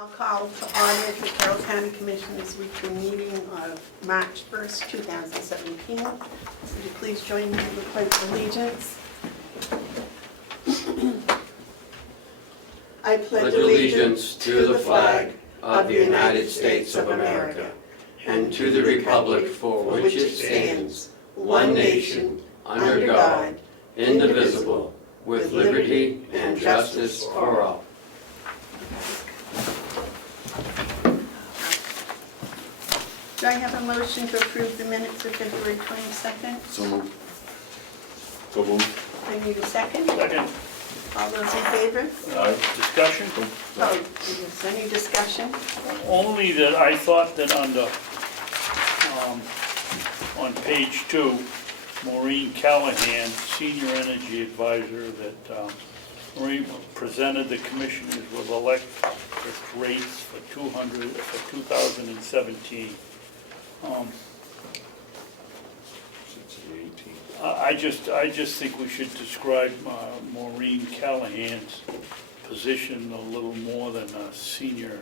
I'll call to order the Carroll County Commission's weekly meeting of March 1st, 2017. Would you please join me in the pledge of allegiance? I pledge allegiance to the flag of the United States of America and to the republic for which it stands, one nation, under God, indivisible, with liberty and justice for all. Do I have a motion to approve the minutes of February 22nd? So moved. So moved. I need a second. Second. All those in favor? Discussion? Oh, yes, any discussion? Only that I thought that under, on page 2, Maureen Callahan, Senior Energy Advisor, that Maureen presented the commissioners with electric rates for 2017. I just think we should describe Maureen Callahan's position a little more than a senior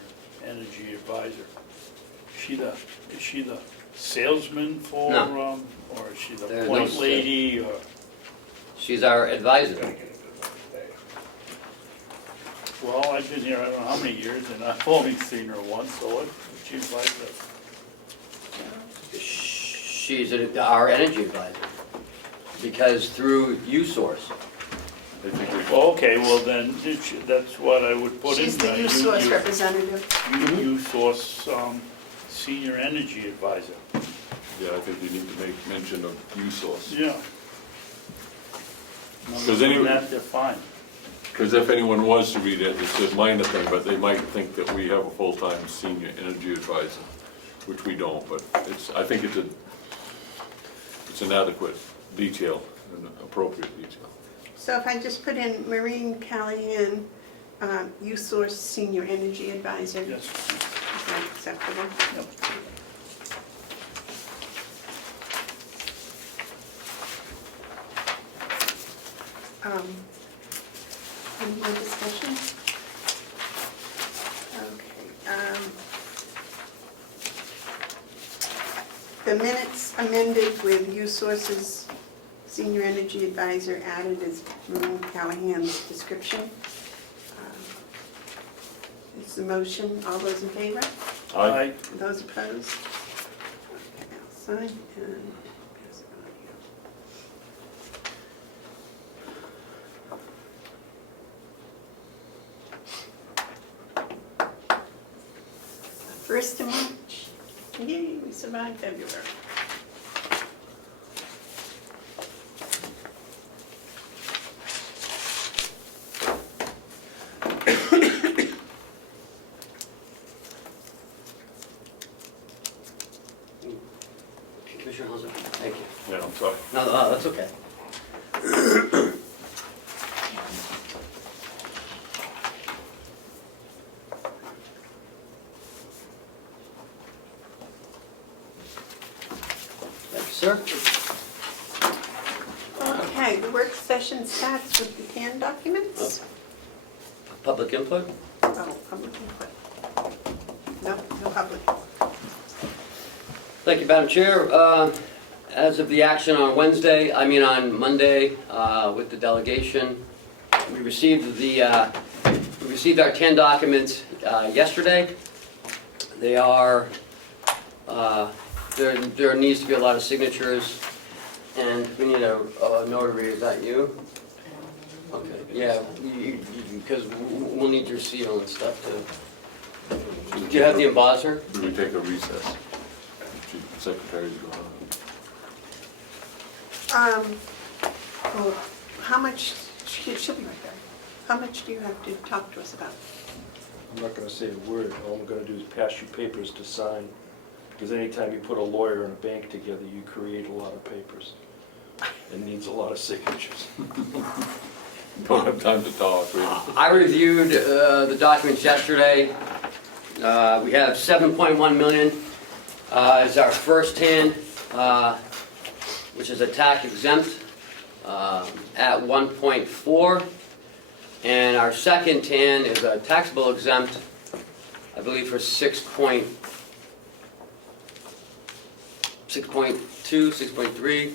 energy advisor. Is she the salesman for, No. or is she the There's point no lady? Or She's our advisor. well, I've been here I don't know how many years, and I've only seen her once. So what she advised us? She's our energy advisor. Because through USource. Okay, well then that's what I would put She's in the there. U-Source representative. USource Senior Energy Advisor. Yeah, I think you need to make mention of USource. Yeah. Because anyway- That they're fine. Because if anyone was to read it, it's a minor thing, but they might think that we have a full-time senior energy advisor, which we don't, but I think it's an adequate detail, an appropriate detail. So if I just put in Maureen Callahan, U-Source Senior Energy Advisor, Yes. is that acceptable? Yep. Any more discussion? Okay. The minutes amended with U-Source's Senior Energy Advisor added as Maureen Callahan's description. It's the motion. All those in favor? Aye. Those opposed? Okay, I'll sign and pass it on here. First of March. Yay, we survived February. Commissioner Hauser, thank you. Yeah, I'm sorry. No, that's okay. Thank you, sir. Okay, the work session starts with the TAN documents. Public input? Oh, public input. No public. Thank you, Madam Chair. As of the action on Monday, with the delegation, we received our 10 documents yesterday. They are, there needs to be a lot of signatures, and we need a notary. Is that you? Okay, yeah, because we'll need your seal and stuff too. Do you have the embosser? Do we take a recess? Secretary's going on. Well, how much, she'll be right there. How much do you have to talk to us about? I'm not gonna say a word. All I'm gonna do is pass you papers to sign. Because anytime you put a lawyer and a bank together, you create a lot of papers. It needs a lot of signatures. Don't have time to talk, really. I reviewed the documents yesterday. We have 7.1 million is our first TAN, which is a tax exempt at 1.4, and our second TAN is a taxable exempt I believe for 6.2, 6.3.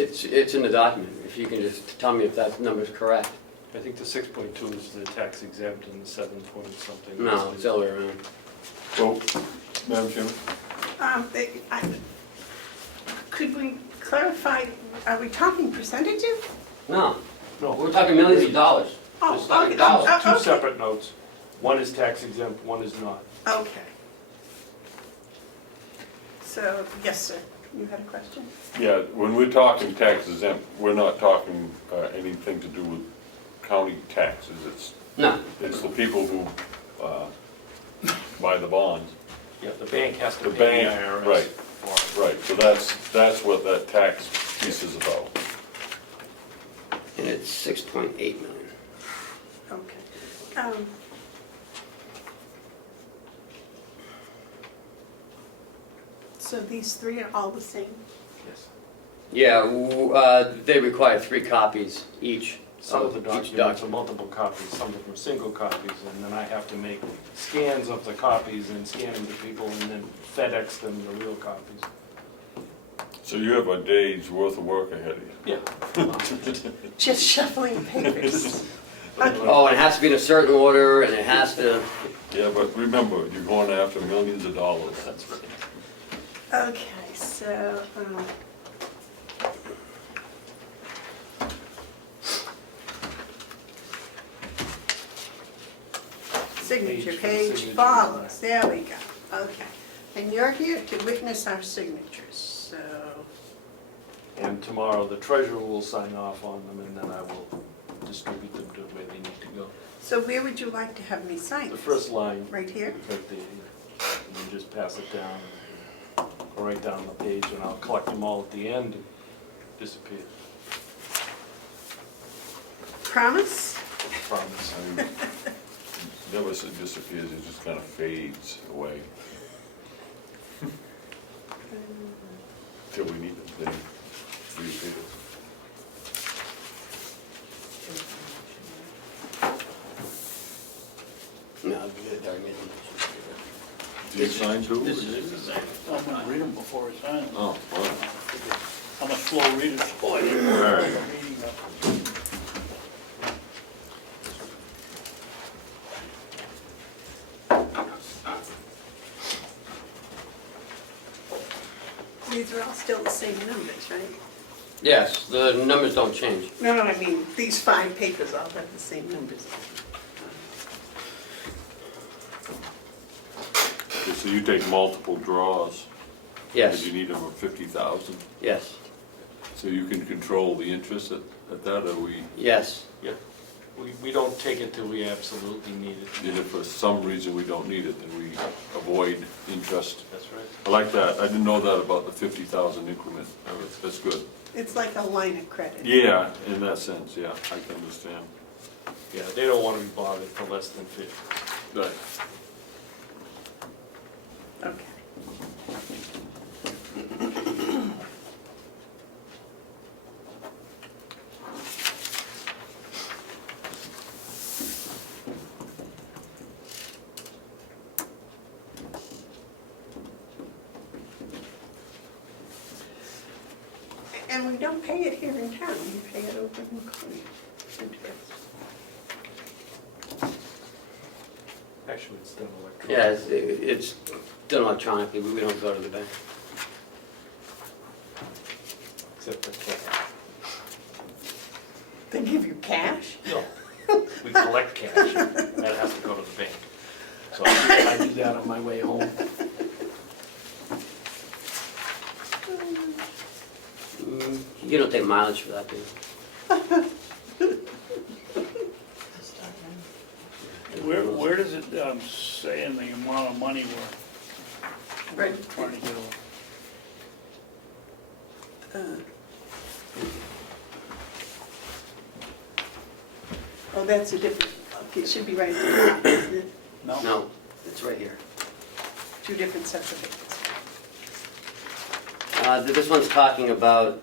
It's in the document, if you can just tell me if that number's correct. I think the 6.2 is the tax exempt and the 7 point something. No, it's the other way around. So, Madam Chairman? Could we clarify, are we talking percentages? No, No, we're talking millions of dollars. Oh, Just talking okay. dollars. Oh, two okay. separate notes. One is tax exempt, one is not. Okay. So, yes, sir, you had a question? Yeah, when we're talking tax exempt, we're not talking anything to do with county taxes. No, It's the people who buy the bonds. Yeah, the bank has to The pay the bank, IRS. right. for it. Right, so that's what that tax piece is about. and it's 6.8 million. Okay. So these three are all the same? Yes. Yeah, they require 3 copies each. Some of the each documents are document. multiple copies, some of them are single copies, and then I have to make scans of the copies and scan them to people and then FedEx them the real copies. So you have a day's worth of work ahead of you. Yeah. Just shuffling papers. Oh, and it has to be in a certain order, and it has to, Yeah, but remember, you're going after millions of dollars. That's right. Okay, so, signature page Signature. follows, there we go, okay. And you're here to witness our signatures, so, And tomorrow, the treasurer will sign off on them, and then I will distribute them to where they need to go. so where would you like to have me sign? The first line, Right here? right there, and then just pass it down, go right down the page, and I'll collect them all at the end and disappear. Promise? Promise. I mean, it never disappears, it just kind of fades away. Till we need the thing. no, they're made. Do you sign too? This is the same. I'm gonna read them before I sign them. Oh, all right. I'm a slow reader, so I didn't All right. reading them. These are all still the same numbers, right? Yes, the numbers don't change. No, I mean, these 5 papers all have the same numbers. Okay, so you take multiple draws. Yes, Because you need them for 50,000. yes, So you can control the interest at that, or yes. Yeah, we don't take it till we absolutely need it. and if for some reason we don't need it, then we avoid interest. That's right. I like that. I didn't know that about the 50,000 increment. That's good. It's like a line of credit. Yeah, in that sense, yeah, I can understand. Yeah, they don't want to be bothered for less than 50. Right. Okay. And we don't pay it here in town, we pay it over in Coney. Actually, it's done electronically. Yeah, it's done electronically, we don't go to the bank. Except for cash. They give you cash? No, we collect cash. That has to go to the bank. So I do that on my way home. You don't take mileage for that, do you? Where does it say in the amount of money we're Right. trying to get over? Oh, that's a different, okay, it should be right at the top, isn't it? No, it's right here. 2 different sets of papers. This one's talking about,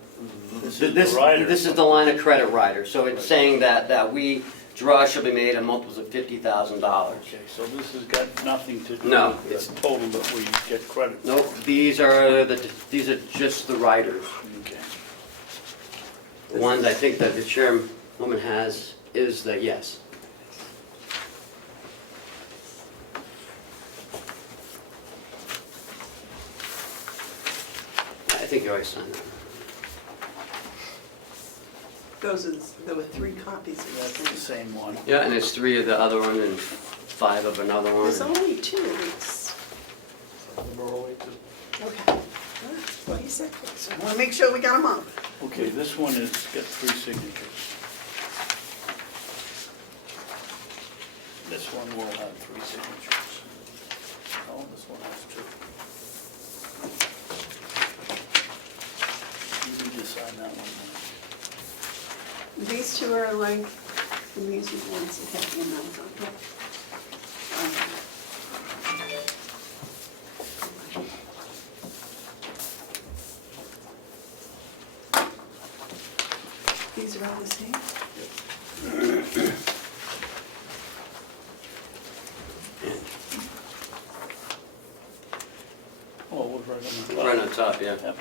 This is the rider. this is the line of credit rider. So it's saying that we Draws shall be made in multiples of $50,000. Okay, so this has got nothing to do No, with it's- the total that we get credit for? Nope, these are just the riders. Okay. The ones I think that the chairwoman has is the yes. I think you already signed that. There were 3 copies of That's the this thing. same one. Yeah, and there's 3 of the other one and 5 of another one. There's only 2, it's, Number only two. okay. Well, he said, so I want to make sure we got them all. Okay, this one has got 3 signatures. This one will have 3 signatures. Oh, this one has 2. You can just sign that one. These 2 are alike, and these are the ones that have the amount on them. These are all the same? Oh, it was right on the top. Right on top, yeah. Yep.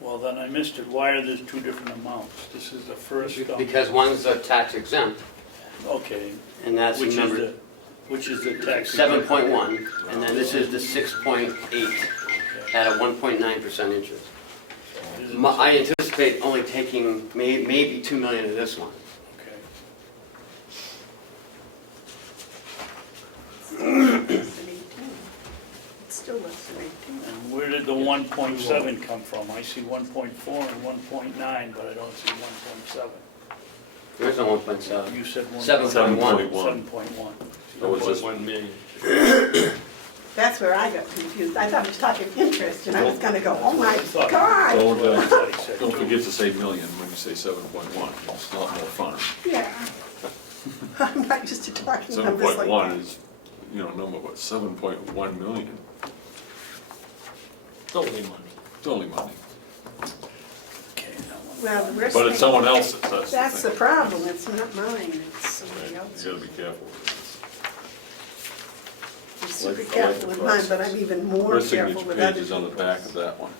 Well, then I missed it. Why are there 2 different amounts? This is the first. Because one's a tax exempt, Okay, and that's which is number the, which is the tax. 7.1, and then this is the 6.8 at a 1.9% interest. I anticipate only taking maybe 2 million of this one. Okay. Less than 18. It's still less than 18. And where did the 1.7 come from? I see 1.4 and 1.9, but I don't see 1.7. There's no 1.7. You said 7.1. 7.1. So it's just 1 million. That's where I got confused. I thought he was talking interest, and I was gonna go, oh my Thought- God! Don't forget to say million when you say 7.1, it's a lot more fun. Yeah. I'm not used to talking numbers like 7.1 that. is, number, what, 7.1 million? It's only money. It's only money. Okay, that one. Well, the worst But it's thing, someone else's, that's the thing. problem. It's not mine, it's somebody You else's. gotta be careful with I'm super like careful the with mine, but I'm process. even it. more First careful signature with page other is on the people's. back of that one.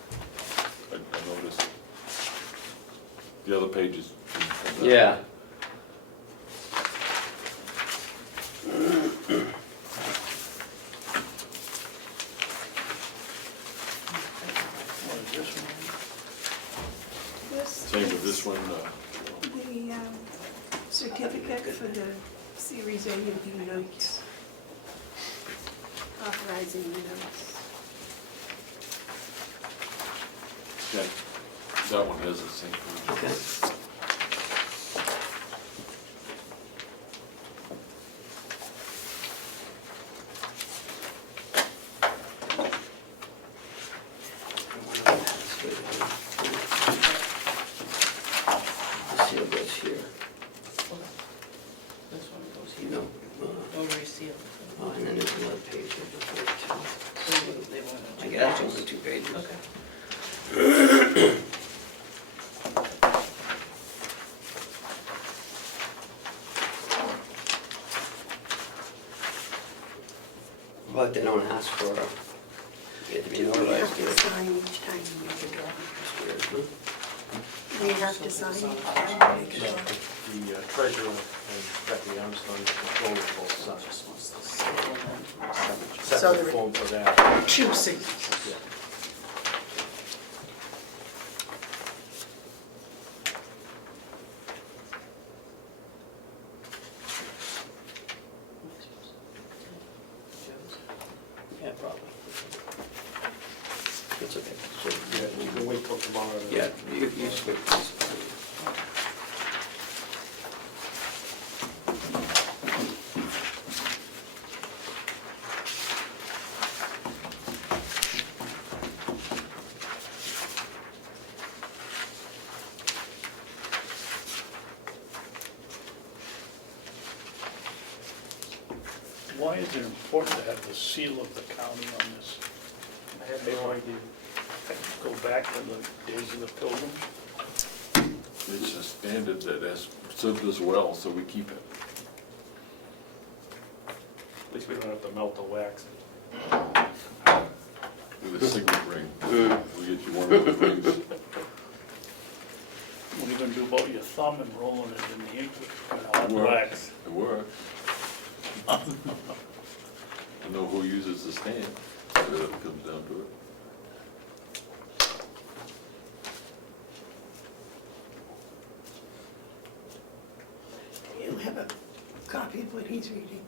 I noticed. The other pages. Yeah. What is this one? This Same with this is one, The certificate for the Series A and B notes. Authorizing the notes. okay. That one has the same thing. Okay. The seal goes here. This one goes You here. know, Over seal. and then there's another page here before it tells. They want I guess it's only 2 pages. Okay. But they don't ask for it to be Do we have notarized to here. sign each time you make a drawing? That's weird, huh? We have to sign each time you make a No, drawing? the treasurer and Becky Armstrong control both sides. So Separate there- form for that. 2 signatures. Yeah. Yeah, probably. It's okay. So, Yeah, you can wait till tomorrow. yeah, you switch this. Why is it important to have the seal of the county on this? I have no idea. Go back to the days of the pilgrims. It's a standard that has served us well, so we keep it. At least we don't have to melt the wax. With a signet ring. We'll get you one of those rings. What are you gonna do about your thumb and rolling it in the ink with hot Works. wax? It works. I know who uses the stand, if it comes down to it. You have a copy of what he's reading.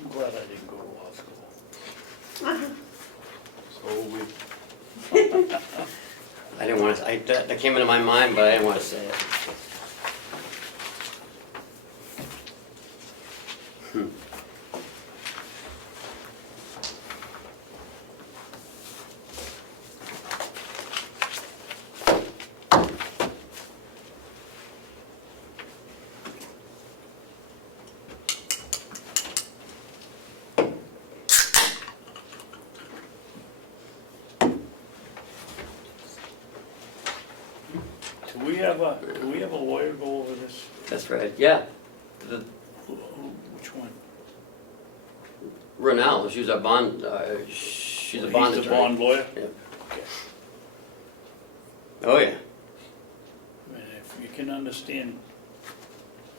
I'm glad I didn't go to law school. So we, I didn't want to, that came into my mind, but I didn't want to say it. Do we have a lawyer go over this? That's right, yeah. Which one? Ronell, she's a bond, she's a bond He's the attorney. bond lawyer? Yeah. Okay. Oh, yeah. I mean, if you can understand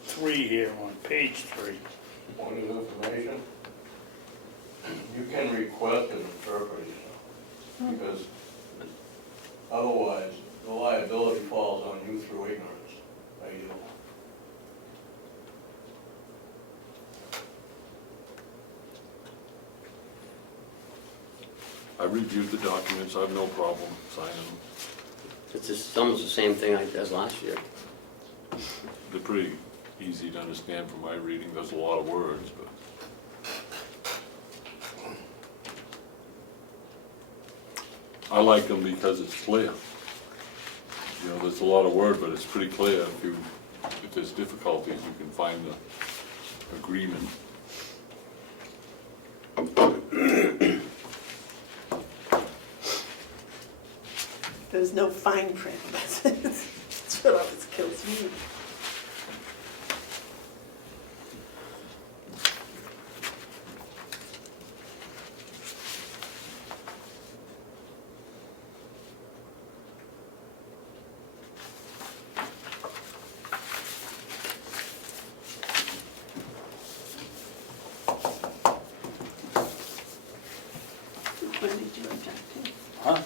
3 here on page 3. Point of information, you can request an interpreter, because otherwise, the liability falls on you through ignorance by you. I reviewed the documents, I have no problem signing them. It's just almost the same thing as last year. They're pretty easy to understand from my reading, there's a lot of words, but. I like them because it's clear. You know, there's a lot of word, but it's pretty clear. If there's difficulties, you can find the agreement. There's no fine print. That's what always kills me. Which one did you object to? Huh?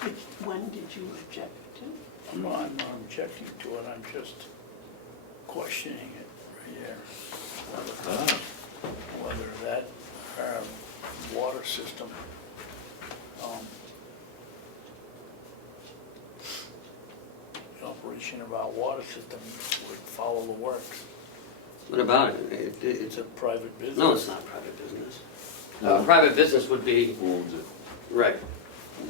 Which one did you object to? I'm not objecting to it, I'm just questioning it right here. Whether that water system, the operation of our water system would follow the works. What about it? It's a private business. No, it's not private business. Private business would be, Who owns it? right,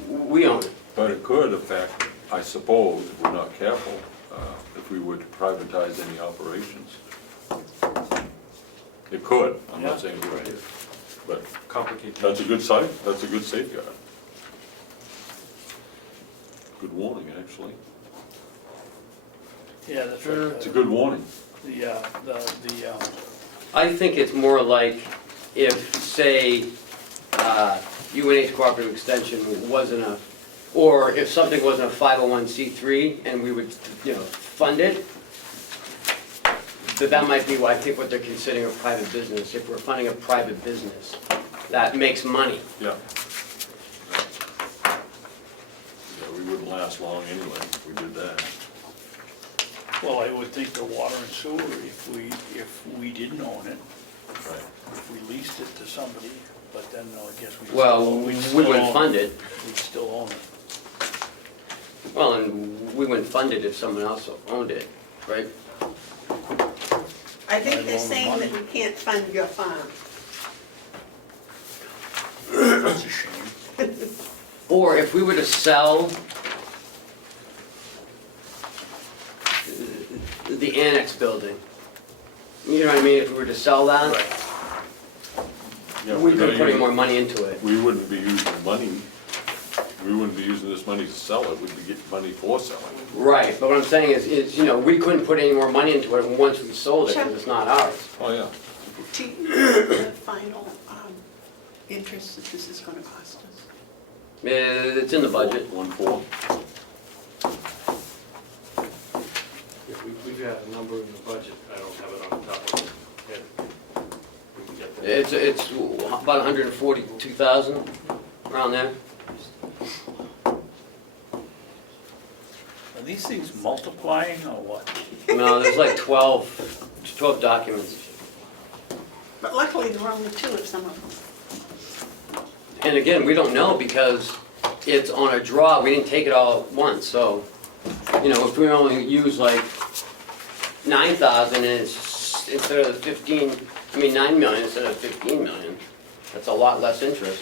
we own it. But it could affect, I suppose, if we're not careful, if we were to privatize any operations. It could, I'm not saying it would, but complicate. that's a good site, that's a good safeguard. Good warning, actually. Yeah, that's right. It's a good warning. I think it's more like if, say, UNH Cooperative Extension wasn't a, or if something wasn't a 501c3 and we would, fund it, that might be what I think what they're considering a private business. If we're funding a private business that makes money. Yeah. Yeah, we wouldn't last long anyway if we did that. Well, I would think the water and sewer, if we didn't own it, Right. if we leased it to somebody, but then I guess we Well, we wouldn't fund it. We'd still own it. Well, and we wouldn't fund it if someone else owned it, right? I think I they're loan saying money. that we can't fund your farm. That's a shame. Or if we were to sell the annex building, you know what I mean, if we were to sell that, Yeah, we we're could not put using- more money into it. We wouldn't be using money, we wouldn't be using this money to sell it, we'd be getting money for selling it. Right, but what I'm saying is, you know, we couldn't put any more money into it once we sold it, because it's not ours. Oh, yeah. Do you know the final interest that this is gonna cost us? It's in the budget. 1.4. Yeah, we've got a number in the budget, I don't have it on the top of my head. We can get that. It's about 142,000, around there. Are these things multiplying or what? No, there's like 12 documents. But luckily, there were only two of some of them. And again, we don't know because it's on a draw, we didn't take it all at once, so, you know, if we only use like 9,000 and it's instead of 9 million instead of 15 million, that's a lot less interest.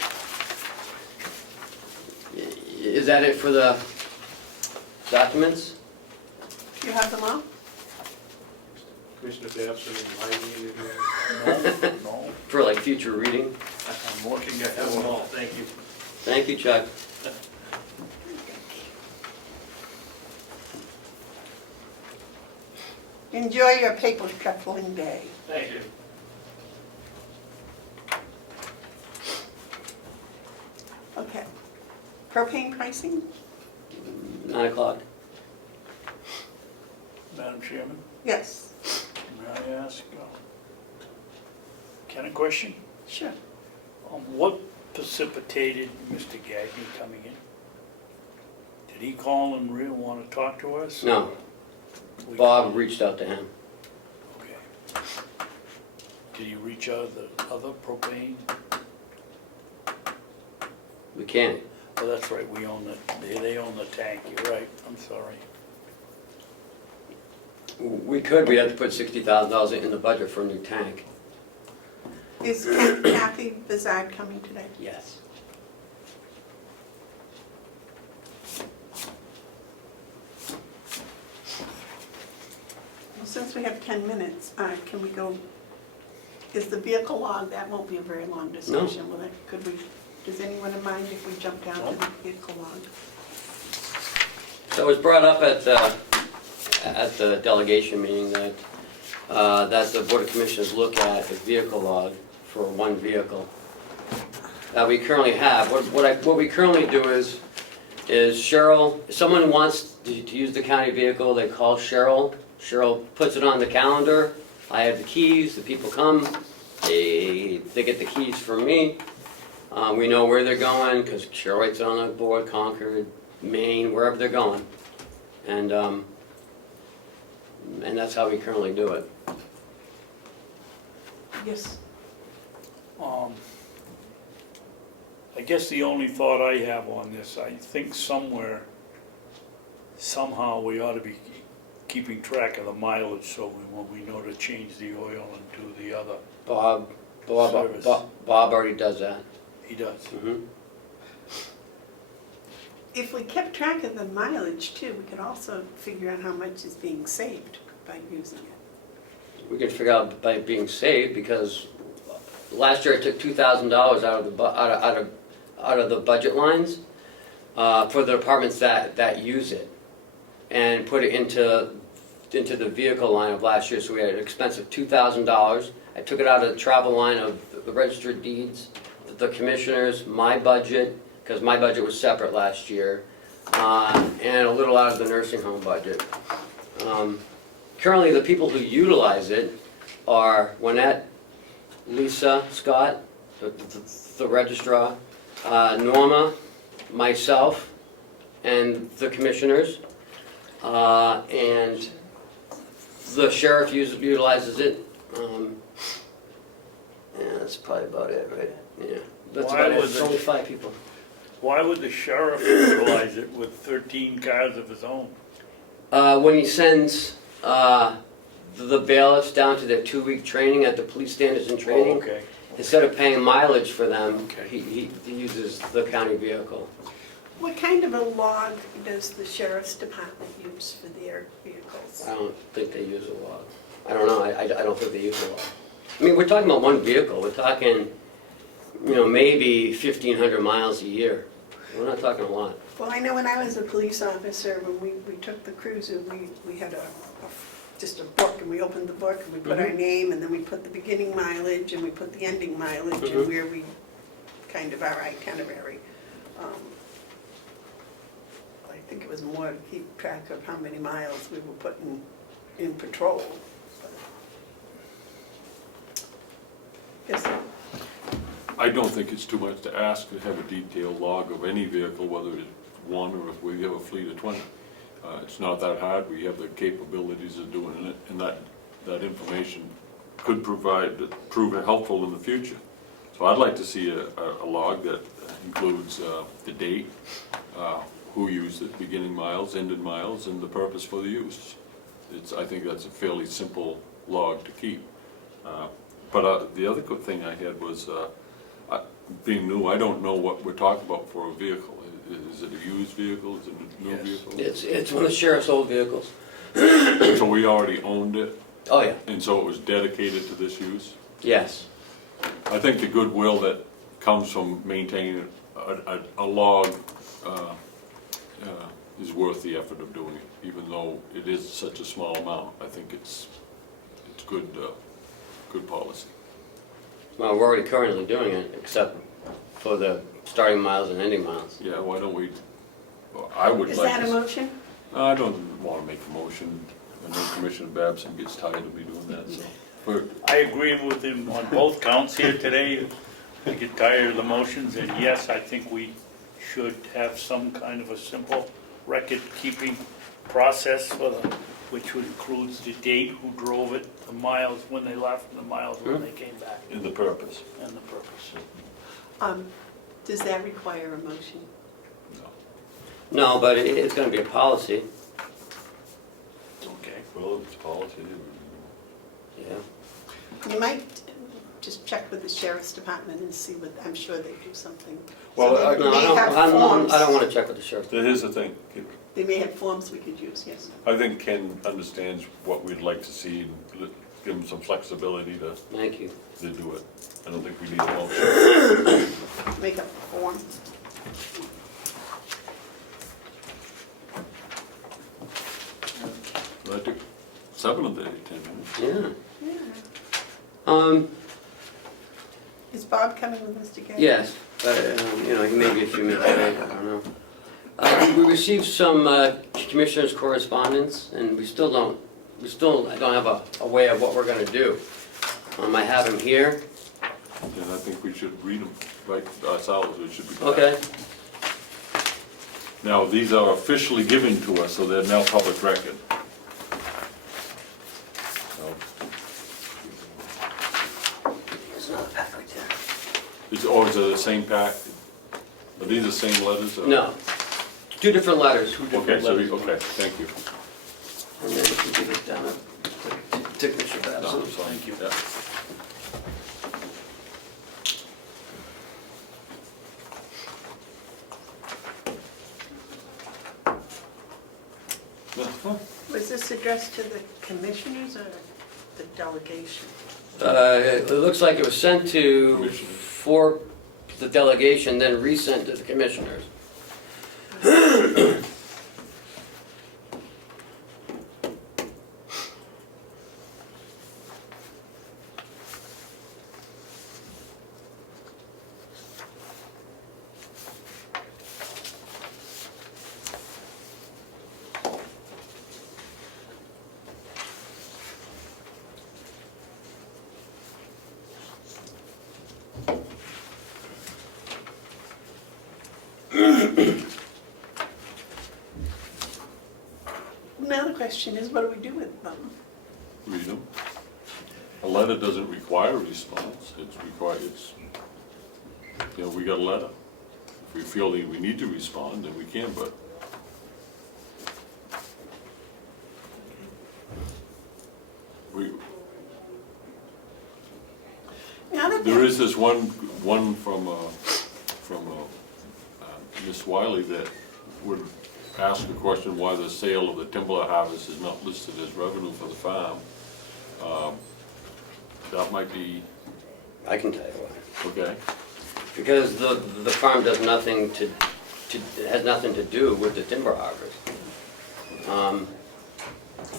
Is that it for the documents? You have them all? Commissioner Babson and Heidi, No, For like future reading? I'm looking at have them them all, all. thank you. Thank you, Chuck. Enjoy your paper shuffling day. Thank you. Okay. Propane pricing? 9 o'clock. Madam Chairman, Yes, may I ask, can I question? sure. What precipitated Mr. Gagne coming in? Did he call and really want to talk to us? No, We- Bob reached out to him. Okay. Did you reach out to the other propane? We can't. Oh, that's right, we own they own the tank, you're right, I'm sorry. We could, we have to put $60,000 in the budget for a new tank. Is Kathy Bizard coming today? Yes. Well, since we have 10 minutes, can we go, is the vehicle log, that won't be a very long discussion, will it? Could we, does anyone mind if we jump down to the vehicle log? So it was brought up at the delegation meeting that the Board of Commissioners look at a vehicle log for one vehicle that we currently have. What we currently do is Cheryl, if someone wants to use the county vehicle, they call Cheryl. Cheryl puts it on the calendar. I have the keys, the people come, they get the keys from me. We know where they're going because Cheryl writes it on the board, Concord, Maine, wherever they're going. And that's how we currently do it. Yes. I guess the only thought I have on this, I think somehow we ought to be keeping track of the mileage so when we know to change the oil and do the other. Bob Service. already does that. He does. Mhm. If we kept track of the mileage too, we could also figure out how much is being saved by using it. We can figure out by being saved because last year I took $2,000 out of the budget lines for the departments that use it and put it into the vehicle line of last year. So we had an expense of $2,000. I took it out of the travel line of the registered deeds, the commissioners, my budget, because my budget was separate last year, and a little out of the nursing home budget. Currently, the people who utilize it are Wynette, Lisa, Scott, the registrar, Norma, myself, and the commissioners, and the sheriff utilizes it. Yeah, that's probably about it, right? Yeah, that's Why about it. was It's it- only 5 people. Why would the sheriff utilize it with 13 cars of his own? When he sends the bailiffs down to their 2-week training at the police standards and training, Oh, okay. instead of paying mileage for them, Okay. he uses the county vehicle. What kind of a log does the sheriff's department use for their vehicles? I don't think they use a log. I don't know, I don't think they use a log. I mean, we're talking about one vehicle, we're talking, maybe 1,500 miles a year. We're not talking a lot. Well, I know when I was a police officer, when we took the cruiser, we had just a book, and we opened the book, and we put our name, and then we put the beginning mileage, and we put the ending mileage, and where we, kind of our itinerary. I think it was more to keep track of how many miles we were putting in patrol. Yes, sir. I don't think it's too much to ask to have a detailed log of any vehicle, whether it's one or if we have a fleet of 20. It's not that hard, we have the capabilities of doing it, and that information could prove helpful in the future. So I'd like to see a log that includes the date, who used it, beginning miles, ended miles, and the purpose for the use. I think that's a fairly simple log to keep. But the other good thing I had was, being new, I don't know what we're talking about for a vehicle. Is it a used vehicle, is it a new Yes. vehicle? It's one of the sheriff's old vehicles. So we already owned it, Oh, yeah, and so it was dedicated to this use? yes. I think the goodwill that comes from maintaining a log is worth the effort of doing it, even though it is such a small amount. I think it's good policy. Well, we're already currently doing it, except for the starting miles and ending miles. Yeah, why don't we, I would Is like that a to. motion? I don't want to make a motion. I know Commissioner Babson gets tired of me doing that, so. I agree with him on both counts here today. I get tired of the motions, and yes, I think we should have some kind of a simple record-keeping process which would includes the date, who drove it, the miles, when they left, and the miles when they came back, In the purpose. and the purpose. Does that require a motion? No, but it's gonna be a policy, Okay. Well, it's policy. yeah. You might just check with the sheriff's department and see what, I'm sure they do something. Well, So I- they No, may have forms. I don't wanna check with the sheriff. Here's the thing, They may have forms we could use, yes. I think Ken understands what we'd like to see, and give him some flexibility to Thank you. do it. I don't think we need a motion. Make up a form. I took 7 of the 10 minutes. Yeah. Is Bob coming with Mr. Gay? Yes, but, he may be a few minutes late, I don't know. We received some commissioners' correspondence, and I don't have a way of what we're gonna do. I have them here. And I think we should read them, right, ourselves, it should be. Okay. Now, these are officially given to us, so they're now public record. There's another pack right there. Is it the same pack? Are these the same letters? or- No, two different letters. Okay, okay, thank you. And then if you give it down, signature No, Babson. I'm sorry. Thank you. Yeah. Was this addressed to the commissioners or the delegation? It looks like it was sent to, Commissioner. for the delegation, then resent to the commissioners. Now the question is, what do we do with them? Read them. A letter doesn't require a response, we got a letter. If we feel that we need to respond, then we can, but Now that There is this one from Ms. Wiley that would ask a question why the sale of the timber harvest is not listed as revenue for the farm. That might be, I can tell you why. okay, Because the farm does nothing it has nothing to do with the timber harvest.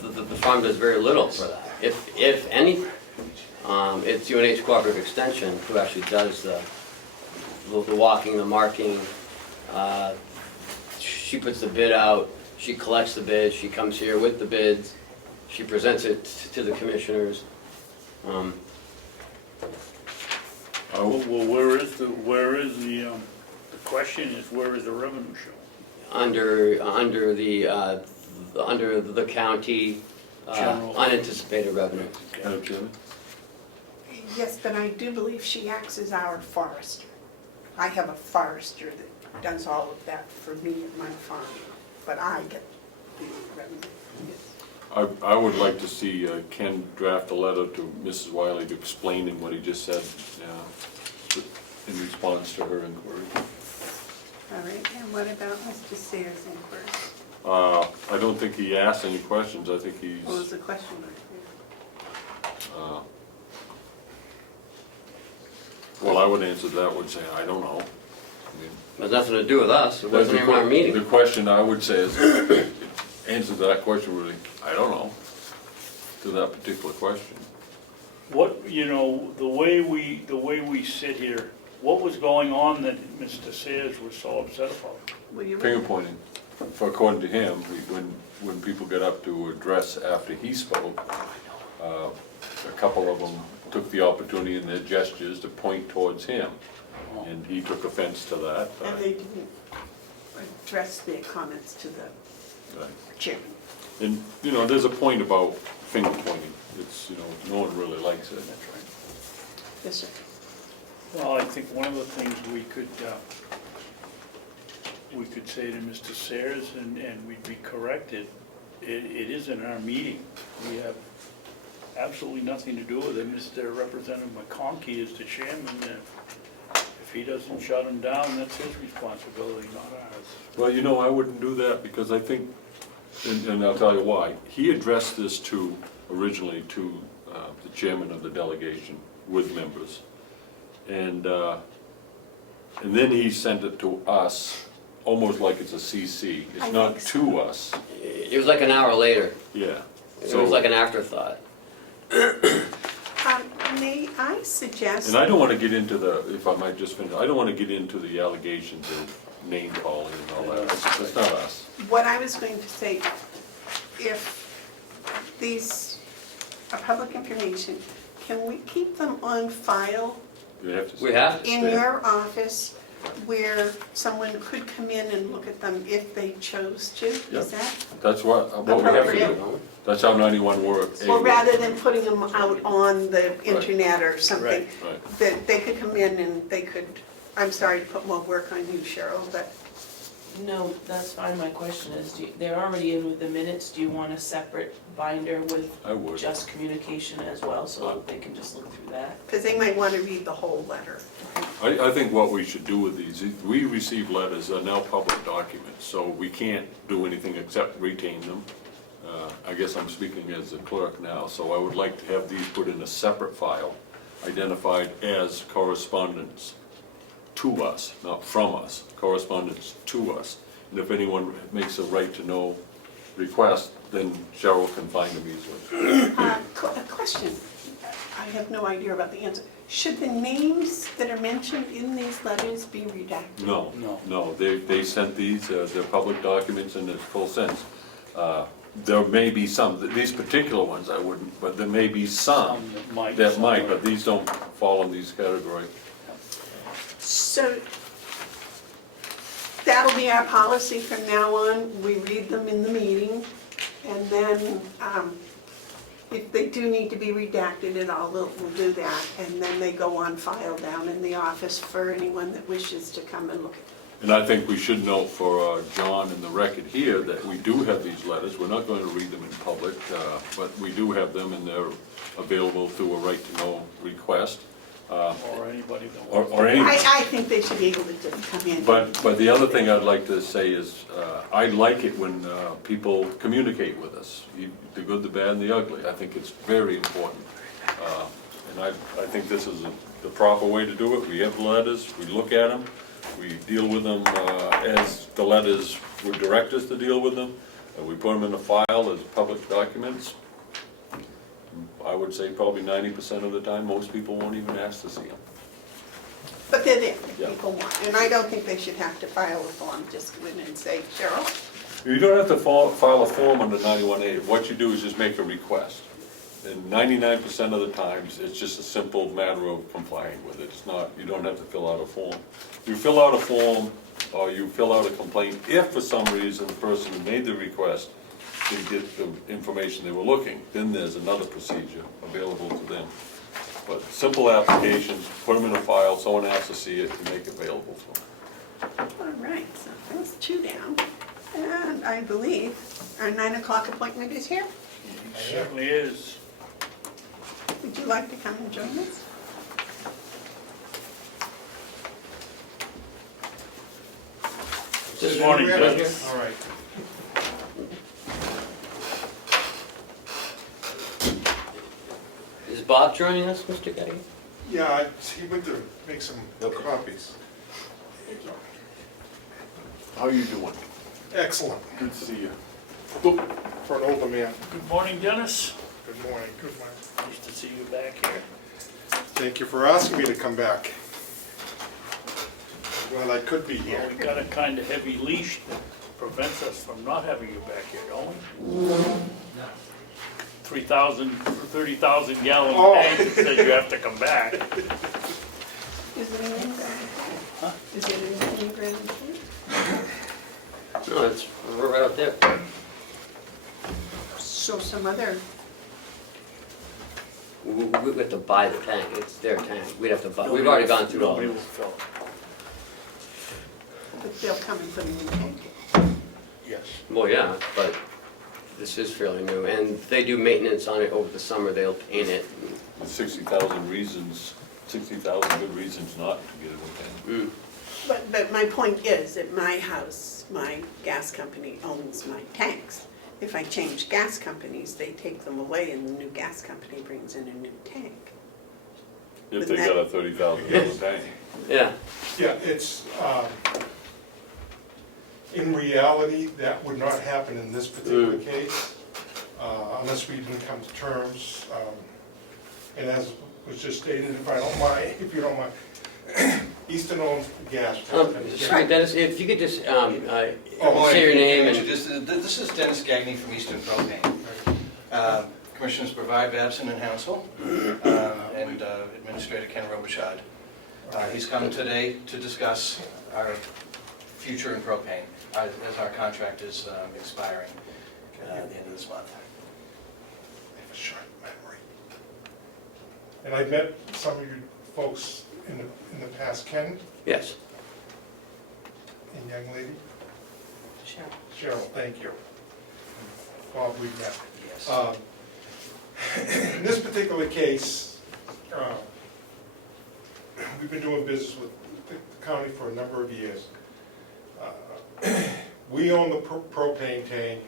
The farm does very little for that. If anything, it's UNH Cooperative Extension who actually does the walking, the marking. She puts the bid out, she collects the bids, she comes here with the bids, she presents it to the commissioners. Well, where is the question is, where is the revenue show? Under the county General. unanticipated revenue. Madam Chairman? Yes, but I do believe she acts as our forester. I have a forester that does all of that for me at my farm, but I get the revenue. Yes. I would like to see Ken draft a letter to Mrs. Wiley explaining what he just said in response to her inquiry. All right, and what about Mr. Sayers' inquiry? I don't think he asked any questions. I think he's, What was the question? well, I would answer that, would say, I don't know. I mean, Has nothing to do with us, it wasn't even our The meeting. question I would say is, answer to that question really, I don't know, to that particular question. What, the way we sit here, what was going on that Mr. Sayers was so upset about? Well, you Finger pointing, for according to him, when people got up to address after he spoke, a couple of them took the opportunity in their gestures to point towards him, and he took offense to that. And they didn't address their comments to the chairman. And, there's a point about finger pointing, it's, no one really likes it. That's right. Yes, sir. Well, I think one of the things we could say to Mr. Sayers, and we'd be corrected, it isn't our meeting. We have absolutely nothing to do with it. Mr. Representative McConkey is the chairman, and if he doesn't shut him down, that's his responsibility, not ours. Well, I wouldn't do that, because I think, and I'll tell you why. He addressed this originally to the chairman of the delegation with members. And then he sent it to us, almost like it's a CC. It's I not think so. to us, It was like an hour later, yeah. it was like an afterthought. May I suggest? And I don't want to get into if I might just finish, I don't want to get into the allegations of name calling and all that. It's not us. What I was going to say, if these are public information, can we keep them on file You have to. We have to. in your office where someone could come in and look at them if they chose to? Yep. Is that? That's what we have to Appropriate. do. That's how 91 works. Or rather than putting them out on the internet or something, Right. that they could come in and they could, I'm sorry to put more work on you, Cheryl, but No, that's fine. My question is, they're already in with the minutes. Do you want a separate binder with I would. just communication as well, so they can just look through that? because they might want to read the whole letter. I think what we should do with these, we receive letters, they're now public documents, so we can't do anything except retain them. I guess I'm speaking as the clerk now, so I would like to have these put in a separate file, identified as correspondence to us, not from us, correspondence to us. And if anyone makes a right to know request, then Cheryl can find them easily. A question, I have no idea about the answer. Should the names that are mentioned in these letters be redacted? No, No. no, they sent these, they're public documents in its full sense. There may be some, these particular ones I wouldn't, but there may be some that might, but these don't fall in these categories. So that'll be our policy from now on. We read them in the meeting, and then if they do need to be redacted at all, we'll do that. And then they go on file down in the office for anyone that wishes to come and look at them. And I think we should note for John in the record here that we do have these letters. We're not going to read them in public, but we do have them, and they're available through a right-to-know request. Or anybody that or wants. or any. I think they should be able to just come in. But the other thing I'd like to say is, I like it when people communicate with us, the good, the bad, and the ugly. I think it's very important. And I think this is the proper way to do it. We have letters, we look at them, we deal with them as the letters would direct us to deal with them. We put them in a file as public documents. I would say probably 90% of the time, most people won't even ask to see them. But they're there, if Yeah. people want, and I don't think they should have to file a form, just go in and say, Cheryl, You don't have to file a form under 91A. What you do is just make a request. And 99% of the times, it's just a simple matter of complying with it. It's not, you don't have to fill out a form. You fill out a form, or you fill out a complaint, if for some reason the person who made the request didn't get the information they were looking, then there's another procedure available to them. But simple applications, put them in a file, someone asks to see it, you make it available to them. all right, so that's 2 down. And I believe our 9 o'clock appointment is here. It certainly is. Would you like to come and join us? Good morning, Dennis. All right. Is Bob joining us, Mr. Getty? Yeah, he went to make some copies. How are you doing? Excellent, Good to see you. for an older man. Good morning, Dennis. Good morning, good morning. Nice to see you back here. Thank you for asking me to come back. Well, I could be Well, here. we got a kind of heavy leash that prevents us from not having you back here, don't we? 30,000 gallon Oh. tank that says you have to come back. Is it in Huh? Is it in Grand? No, it's right up there. So some other, We have to buy the tank, it's their tank, we'd have to buy, we've already gone through all Nobody will this. fill it. but they'll come and put a new tank Yes. Well, yeah, but this is fairly new, and they do maintenance on it over the summer, they'll paint it. There's 60,000 reasons, 60,000 good reasons not to get it okay. in. But my point is, at my house, my gas company owns my tanks. If I change gas companies, they take them away and the new gas company brings in a new tank. If they got a 30,000 gallon tank. Yeah, Yeah, it's, in reality, that would not happen in this particular case, unless we didn't come to terms. And as was just stated, if you don't mind, Easton owns gas company. Dennis, if you could just, Good morning. say your name and, This is Dennis Gagney from Eastern Propane. Commissioners provide Babson and Hounsel, and Administrator Ken Robichaud. He's come today to discuss our future in propane, as our contract is expiring at the end of this month. I have a short memory. And I've met some of you folks in the past, Ken yes. and young lady. Cheryl. Cheryl, thank you. Bob, we've met. Yes. In this particular case, we've been doing business with the county for a number of years. We own the propane tank.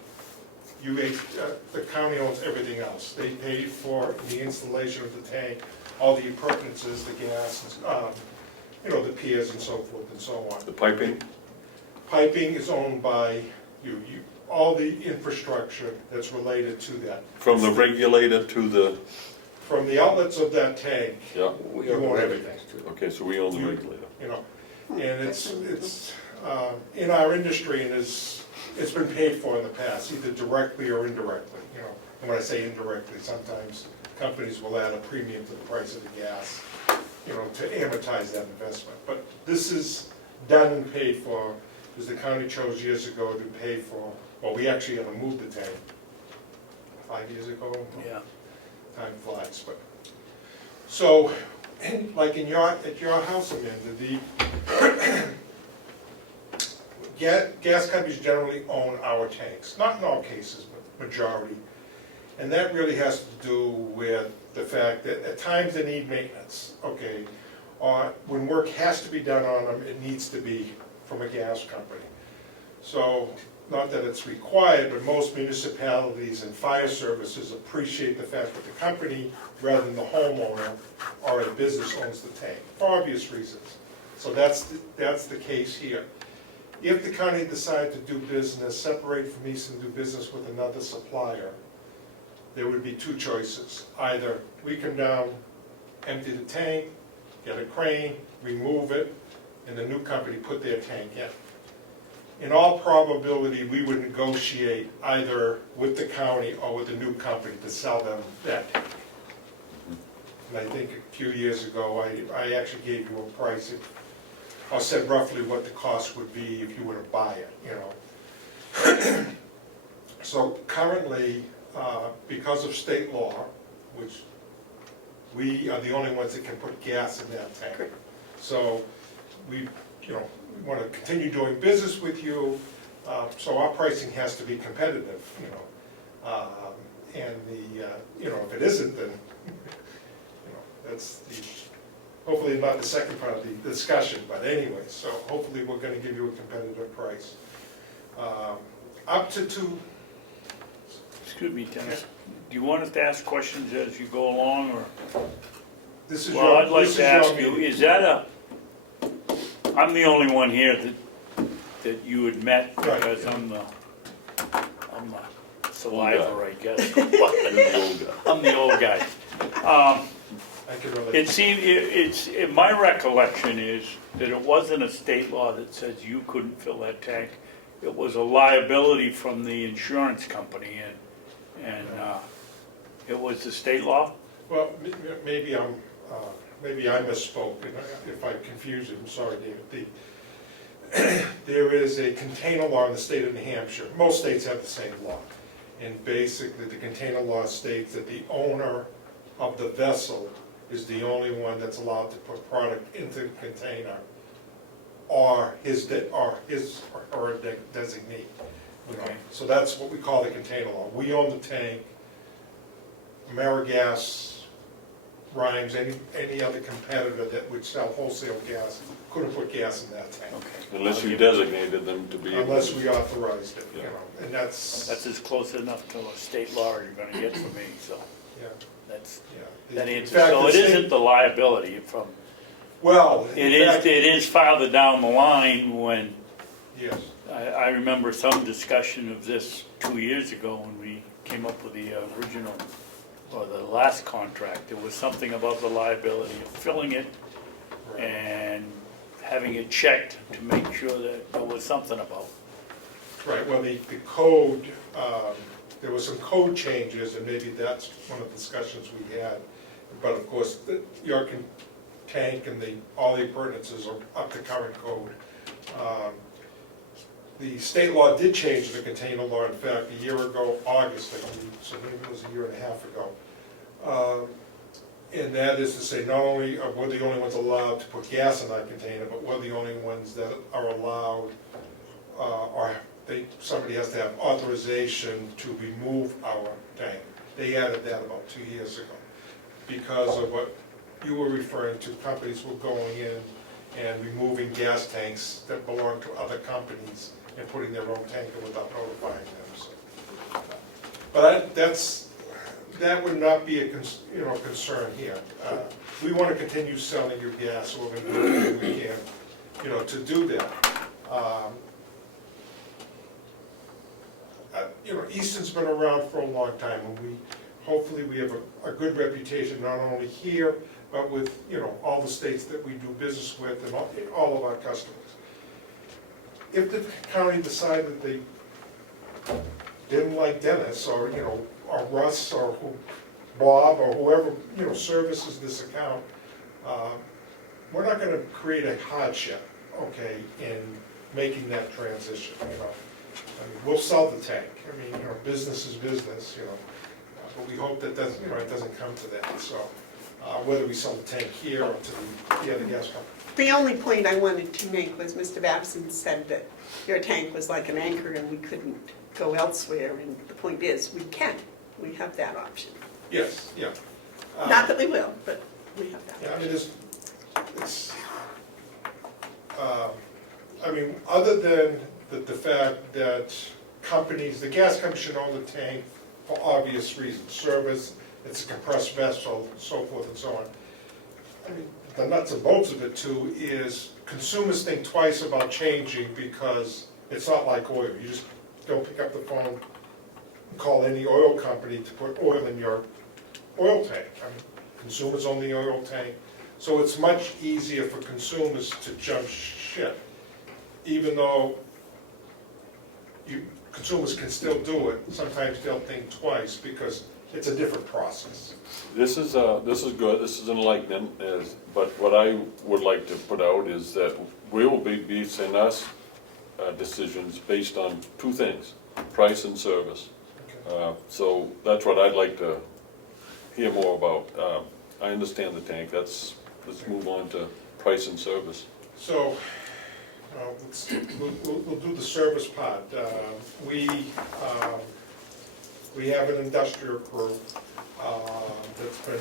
The county owns everything else. They pay for the installation of the tank, all the appurtenances, the gas, the piers and so forth and so on. The piping? Piping is owned by you, all the infrastructure that's related to that. From the regulator to the, From the outlets of that tank, yeah, you own everything, okay, so we own the regulator. And it's in our industry, and it's been paid for in the past, either directly or indirectly, And when I say indirectly, sometimes companies will add a premium to the price of the gas, to amortize that investment. But this is done and paid for, because the county chose years ago to pay for, well, we actually had to move the tank 5 years ago. Yeah. Time flies, but, so, like at your house, Amanda, the gas companies generally own our tanks, not in all cases, but majority. And that really has to do with the fact that at times they need maintenance, okay? When work has to be done on them, it needs to be from a gas company. So, not that it's required, but most municipalities and fire services appreciate the fact that the company, rather than the homeowner or a business, owns the tank, for obvious reasons. So that's the case here. If the county decided to do business, separate from Easton, do business with another supplier, there would be two choices. Either we come down, empty the tank, get a crane, remove it, and the new company put their tank in. In all probability, we would negotiate either with the county or with the new company to sell them that tank. And I think a few years ago, I actually gave you a price, I said roughly what the cost would be if you were to buy it, you know. So currently, because of state law, which we are the only ones that can put gas in that tank. So we want to continue doing business with you, so our pricing has to be competitive, you know. And if it isn't, then, that's hopefully not the second part of the discussion, but anyway, so hopefully we're going to give you a competitive price. Up to two. Excuse me, Dennis, do you want us to ask questions as you go along, or? This is Well, I'd like this to is your ask you, meeting. is that I'm the only one here that you had met, Right. because I'm the saliva, I guess. I'm the old guy. I can relate. It seemed, my recollection is that it wasn't a state law that says you couldn't fill that tank. It was a liability from the insurance company, and it was the state law? Well, maybe I misspoke, and if I confused you, I'm sorry, David. There is a container law in the state of New Hampshire. Most states have the same law. And basically, the container law states that the owner of the vessel is the only one that's allowed to put product into the container, or his or a designee. You know? Okay. So that's what we call the container law. We own the tank. AmeriGas, Rhymes, any other competitor that would sell wholesale gas couldn't put gas in that tank. Okay. Unless you designated them to be. Unless we authorized it, you Yeah. know, and that's, That's as close enough to a state law as you're gonna get from me, so yeah, that's, yeah. that In answers. fact, So the it state- isn't the liability from, Well, in fact, it is farther down the line when, yes, I remember some discussion of this 2 years ago when we came up with the original, or the last contract. There was something about the liability of filling it and having it checked to make sure that there was something about. right, well, the code, there were some code changes, and maybe that's one of the discussions we had. But of course, your tank and all the appurtenances are up to current code. The state law did change the container law, in fact, a year ago, August, I believe, so maybe it was a year and a half ago. And that is to say, not only are we the only ones allowed to put gas in that container, but we're the only ones that are allowed, somebody has to have authorization to remove our tank. They added that about 2 years ago, because of what you were referring to, companies were going in and removing gas tanks that belong to other companies and putting their own tank in without notifying them. So, but that would not be a concern here. We want to continue selling your gas, so we're going to do everything we can, to do that. Easton's been around for a long time, and hopefully we have a good reputation, not only here, but with, all the states that we do business with and all of our customers. If the county decided they didn't like Dennis, or Russ, or Bob, or whoever, services this account, we're not gonna create a hardship, okay, in making that transition, I mean, we'll sell the tank. I mean, business is business, but we hope that doesn't, it doesn't come to that, so. Whether we sell the tank here or to the other gas company. The only point I wanted to make was Mr. Babson said that your tank was like an anchor and we couldn't go elsewhere, and the point is, we can. We have that option. Yes, yeah. Not that we will, but we have Yeah, I that. mean, other than the fact that companies, the gas companies should own the tank for obvious reasons, service, it's a compressed vessel, so forth and so on. I mean, the nuts and bolts of it too is consumers think twice about changing because it's not like oil. You just don't pick up the phone and call any oil company to put oil in your oil tank. I mean, consumers own the oil tank, so it's much easier for consumers to jump ship, even though consumers can still do it. Sometimes they'll think twice because it's a different process. This is good, this is enlightening, but what I would like to put out is that we will be basing us decisions based on two things, price and service. So that's what I'd like to hear more about. I understand the tank, let's move on to price and service. So, we'll do the service part. We have an industrial crew that's been,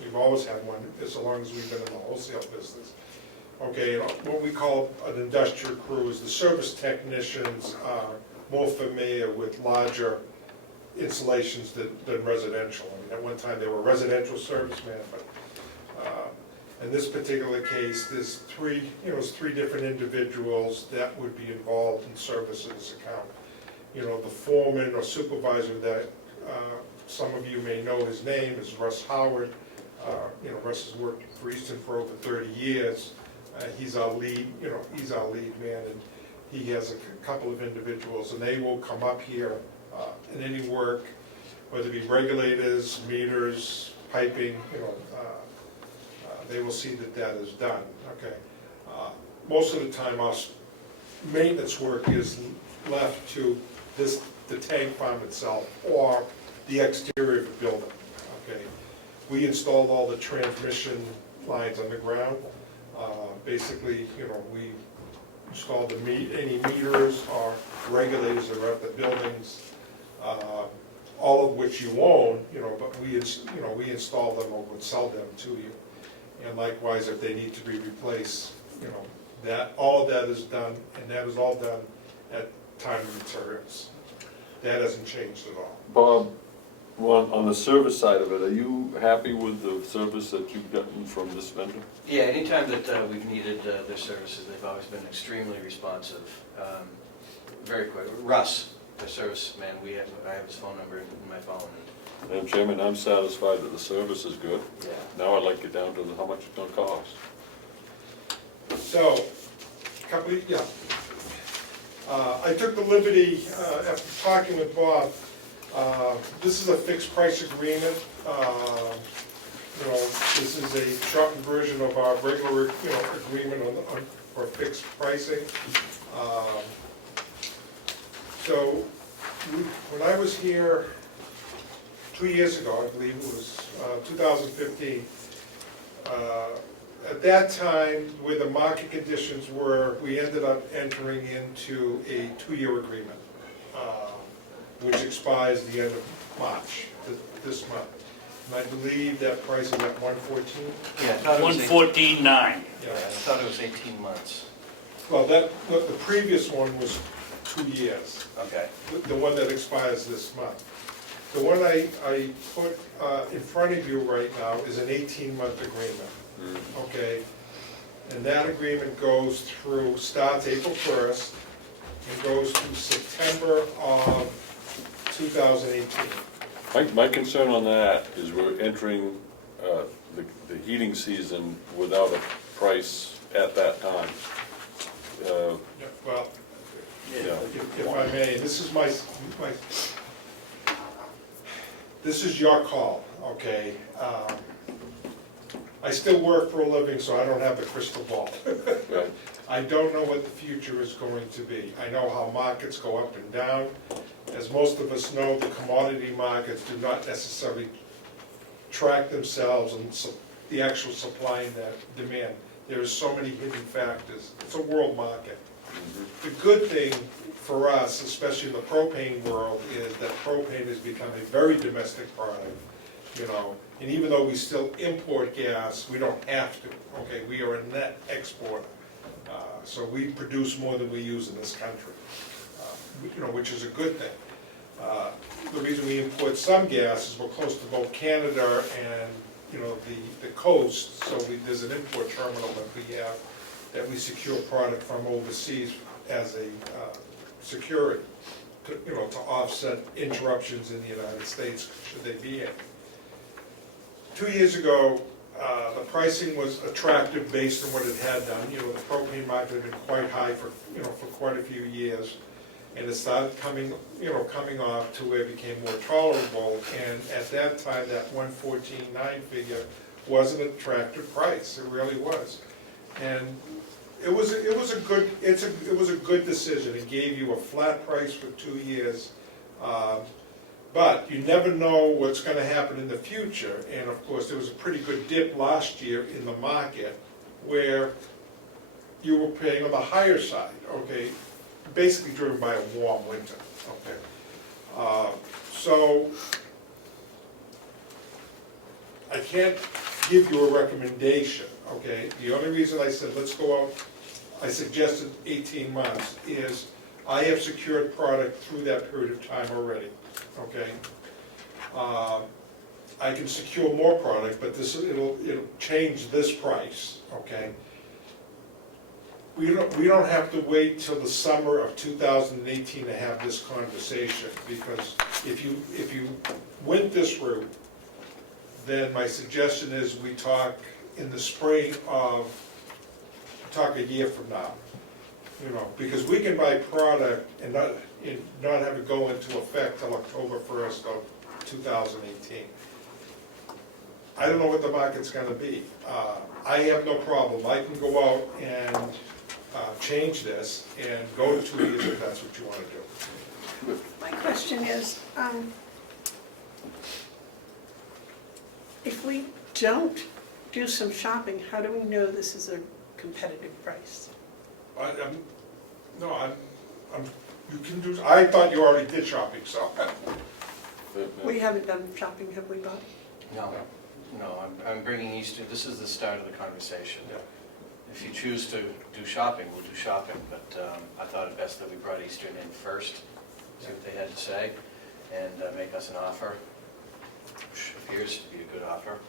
we've always had one as long as we've been in the wholesale business. Okay, and what we call an industrial crew is the service technicians are more familiar with larger installations than residential. I mean, at one time they were residential servicemen, but in this particular case, there's three different individuals that would be involved in services account. The foreman or supervisor that some of you may know his name is Russ Howard. Russ has worked for Easton for over 30 years. He's our lead, he's our lead man, and he has a couple of individuals, and they will come up here in any work, whether it be regulators, meters, piping, they will see that is done, okay? Most of the time, our maintenance work is left to the tank farm itself or the exterior of the building, okay? We installed all the transmission lines underground. Basically, we installed any meters or regulators that are at the buildings, all of which you own, but we install them or would sell them to you. And likewise, if they need to be replaced, all of that is done, and that is all done at time and materials. That hasn't changed at all. Bob, on the service side of it, are you happy with the service that you've gotten from this vendor? Yeah, anytime that we've needed their services, they've always been extremely responsive, very quick. Russ, the serviceman, I have his phone number in my phone. Madam Chairman, I'm satisfied that the service is good. Yeah. Now I'd like to get down to how much it's gonna cost. So, I took the liberty, after talking with Bob, this is a fixed price agreement. This is a shortened version of our regular, agreement for fixed pricing. So, when I was here 2 years ago, I believe it was 2015, at that time, where the market conditions were, we ended up entering into a 2-year agreement, which expires the end of March, this month. And I believe that price is at $114. Yeah, I thought it was 114.9. Yeah, I thought it was 18 months. Well, the previous one was 2 years, Okay. the one that expires this month. The one I put in front of you right now is an 18-month agreement, okay? And that agreement goes through, starts April 1st, and goes through September of 2018. My concern on that is we're entering the heating season without a price at that time. Well, Yeah. if I may, this is your call, okay? I still work for a living, so I don't have the crystal ball. Right. I don't know what the future is going to be. I know how markets go up and down. As most of us know, the commodity markets do not necessarily track themselves and the actual supply and that demand. There are so many hidden factors. It's a world market. The good thing for us, especially in the propane world, is that propane has become a very domestic product. you know, and even though we still import gas, we don't have to, okay, we are a net exporter. So we produce more than we use in this country, you know, which is a good thing. The reason we import some gas is we're close to both Canada and, you know, the coast, so there's an import terminal that we have, that we secure product from overseas as a security, you know, to offset interruptions in the United States, should they be any. 2 years ago, the pricing was attractive based on what it had done. You know, the propane market had been quite high for, you know, for quite a few years. And it started coming off to where it became more tolerable. And at that time, that 114.9 figure was an attractive price. It really was. And it was a good decision. It gave you a flat price for 2 years. But you never know what's going to happen in the future. And of course, there was a pretty good dip last year in the market where you were paying on the higher side, okay? Basically driven by a warm winter, okay? So I can't give you a recommendation, okay? The only reason I said let's go out, I suggested 18 months, is I have secured product through that period of time already, okay? I can secure more product, but it'll change this price, okay? We don't have to wait till the summer of 2018 to have this conversation, because if you went this route, then my suggestion is we talk in the spring of, talk a year from now, you know, because we can buy product and not have it go into effect till October 1st of 2018. I don't know what the market's going to be. I have no problem. I can go out and change this and go to 2 years if that's what you want to do. My question is, if we don't do some shopping, how do we know this is a competitive price? You can do, I thought you already did shopping, so. We haven't done shopping, have we, Bob? No, I'm bringing Eastern, this is the start of the conversation. Yeah. If you choose to do shopping, we'll do shopping, but I thought it best that we brought Eastern in first, see what they had to say, and make us an offer, which appears to be a good offer.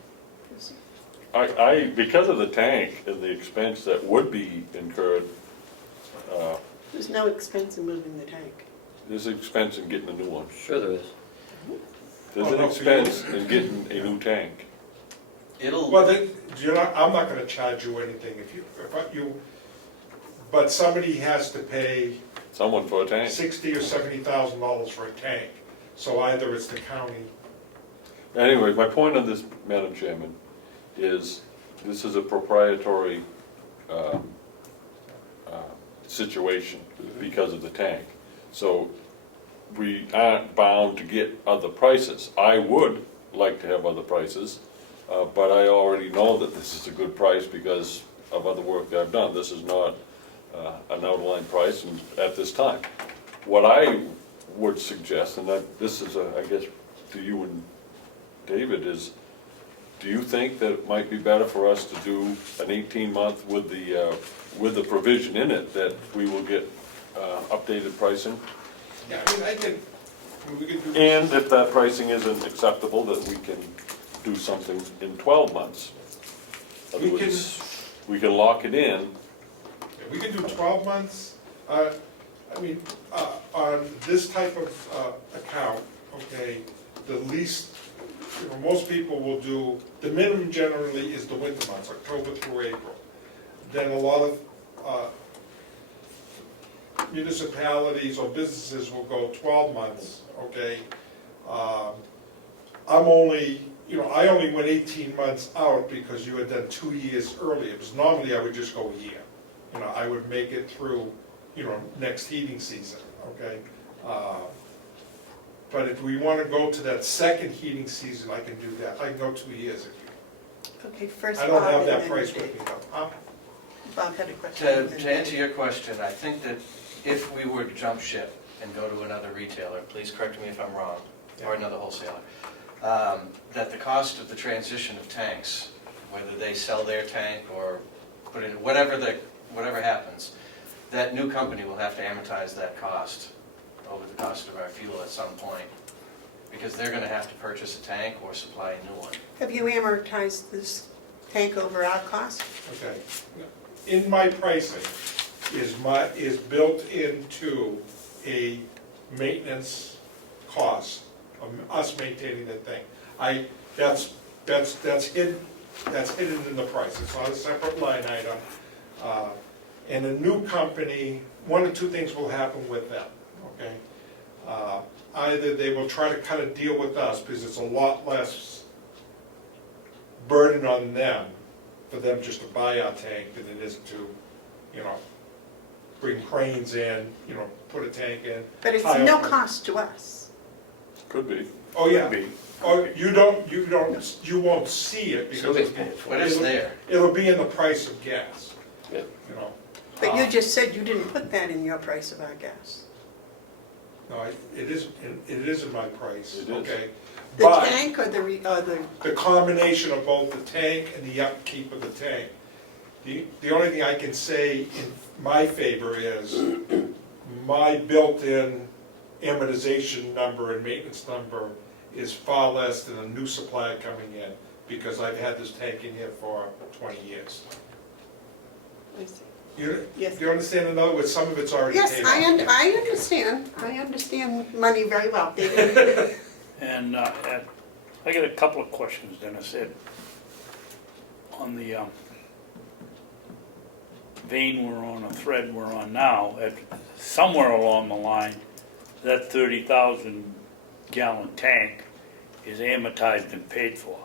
Because of the tank and the expense that would be incurred, There's no expense in moving the tank. there's an expense in getting a new one. Sure there is. There's an expense in getting a new tank. Well, then, I'm not gonna charge you anything but somebody has to pay Someone for a tank. $60,000 or $70,000 for a tank. So either it's the county. Anyway, my point on this, Madam Chairman, is this is a proprietary situation because of the tank. So we aren't bound to get other prices. I would like to have other prices, but I already know that this is a good price because of other work that I've done. This is not an outline price at this time. What I would suggest, and that this is, I guess, to you and David, is do you think that it might be better for us to do an 18-month with the provision in it that we will get updated pricing? Yeah, I mean, we can do. And if that pricing isn't acceptable, that we can do something in 12 months. In other words, we can lock it in. We can do 12 months. I mean, on this type of account, okay, the least, most people will do, the minimum generally is the winter months, October through April. Then a lot of municipalities or businesses will go 12 months, okay? I only went 18 months out because you had done 2 years earlier. Because normally I would just go a year. I would make it through, next heating season, okay? But if we want to go to that second heating season, I can do that. I can go 2 years if you. Okay, first I Bob don't have and that then price Dave. with me though. Bob had a question. To answer your question, I think that if we were to jump ship and go to another retailer, please correct me if I'm wrong, or another wholesaler, that the cost of the transition of tanks, whether they sell their tank or put in, whatever happens, that new company will have to amortize that cost over the cost of our fuel at some point, because they're gonna have to purchase a tank or supply a new one. Have you amortized this tank over our cost? Okay. In my pricing is built into a maintenance cost of us maintaining the thing. That's hidden in the price. It's not a separate line item. And a new company, one of two things will happen with them, okay? Either they will try to cut a deal with us because it's a lot less burden on them for them just to buy our tank than it is to, bring cranes in, put a tank in. But it's tie no up- cost to us. Could be. Oh, yeah. Could be. Oh, you won't see it Still because gets paid for. But it's there. it'll be in the price of gas, Yeah. you know. But you just said you didn't put that in your price of our gas. No, it is in my price, It is. okay? The But tank or the, the combination of both the tank and the upkeep of the tank, the only thing I can say in my favor is my built-in amortization number and maintenance number is far less than a new supplier coming in, because I've had this tank in here for 20 years. I see. You, Yes. do you understand? In other words, some of it's already Yes, paid I off. understand. I understand money very well, David. And I got a couple of questions, Dennis. On the vein we're on, a thread we're on now, somewhere along the line, that 30,000 gallon tank is amortized and paid for.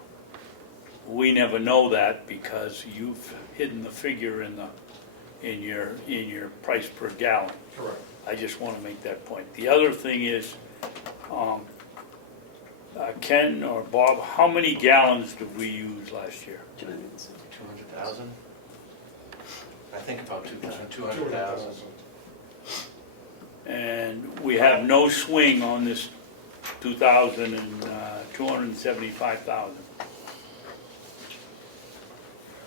We never know that because you've hidden the figure in your price per gallon. Correct. I just want to make that point. The other thing is, Ken or Bob, how many gallons did we use last year? 200,000? I think about 200,000. And we have no swing on this 275,000.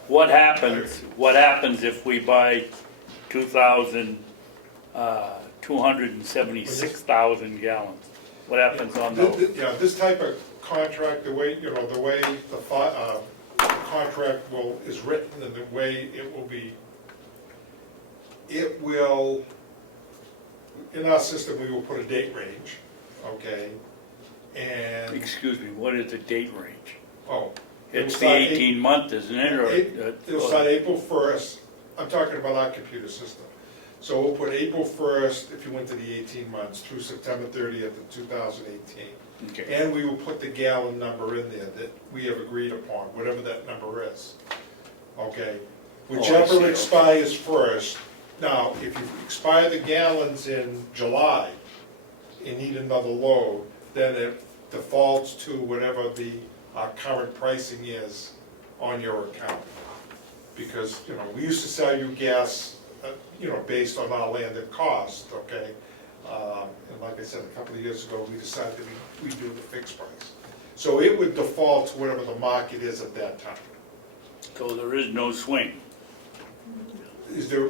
What happens if we buy 276,000 gallons? What happens on those? Yeah, this type of contract, the way the contract is written and the way it will, in our system, we will put a date range, okay? And, Excuse me, what is the date range? oh. It's the 18-month, isn't it? Or It'll start April 1st, I'm talking about our computer system. So we'll put April 1st, if you went to the 18 months, through September 30th of 2018. Okay. And we will put the gallon number in there that we have agreed upon, whatever that number is. Okay? I see, Whichever okay. expires first. Now, if you expire the gallons in July and need another load, then it defaults to whatever our current pricing is on your account. Because, we used to sell you gas, based on our landed cost, okay? And like I said, a couple of years ago, we decided we'd do the fixed price. So it would default to whatever the market is at that time. So there is no swing? Is there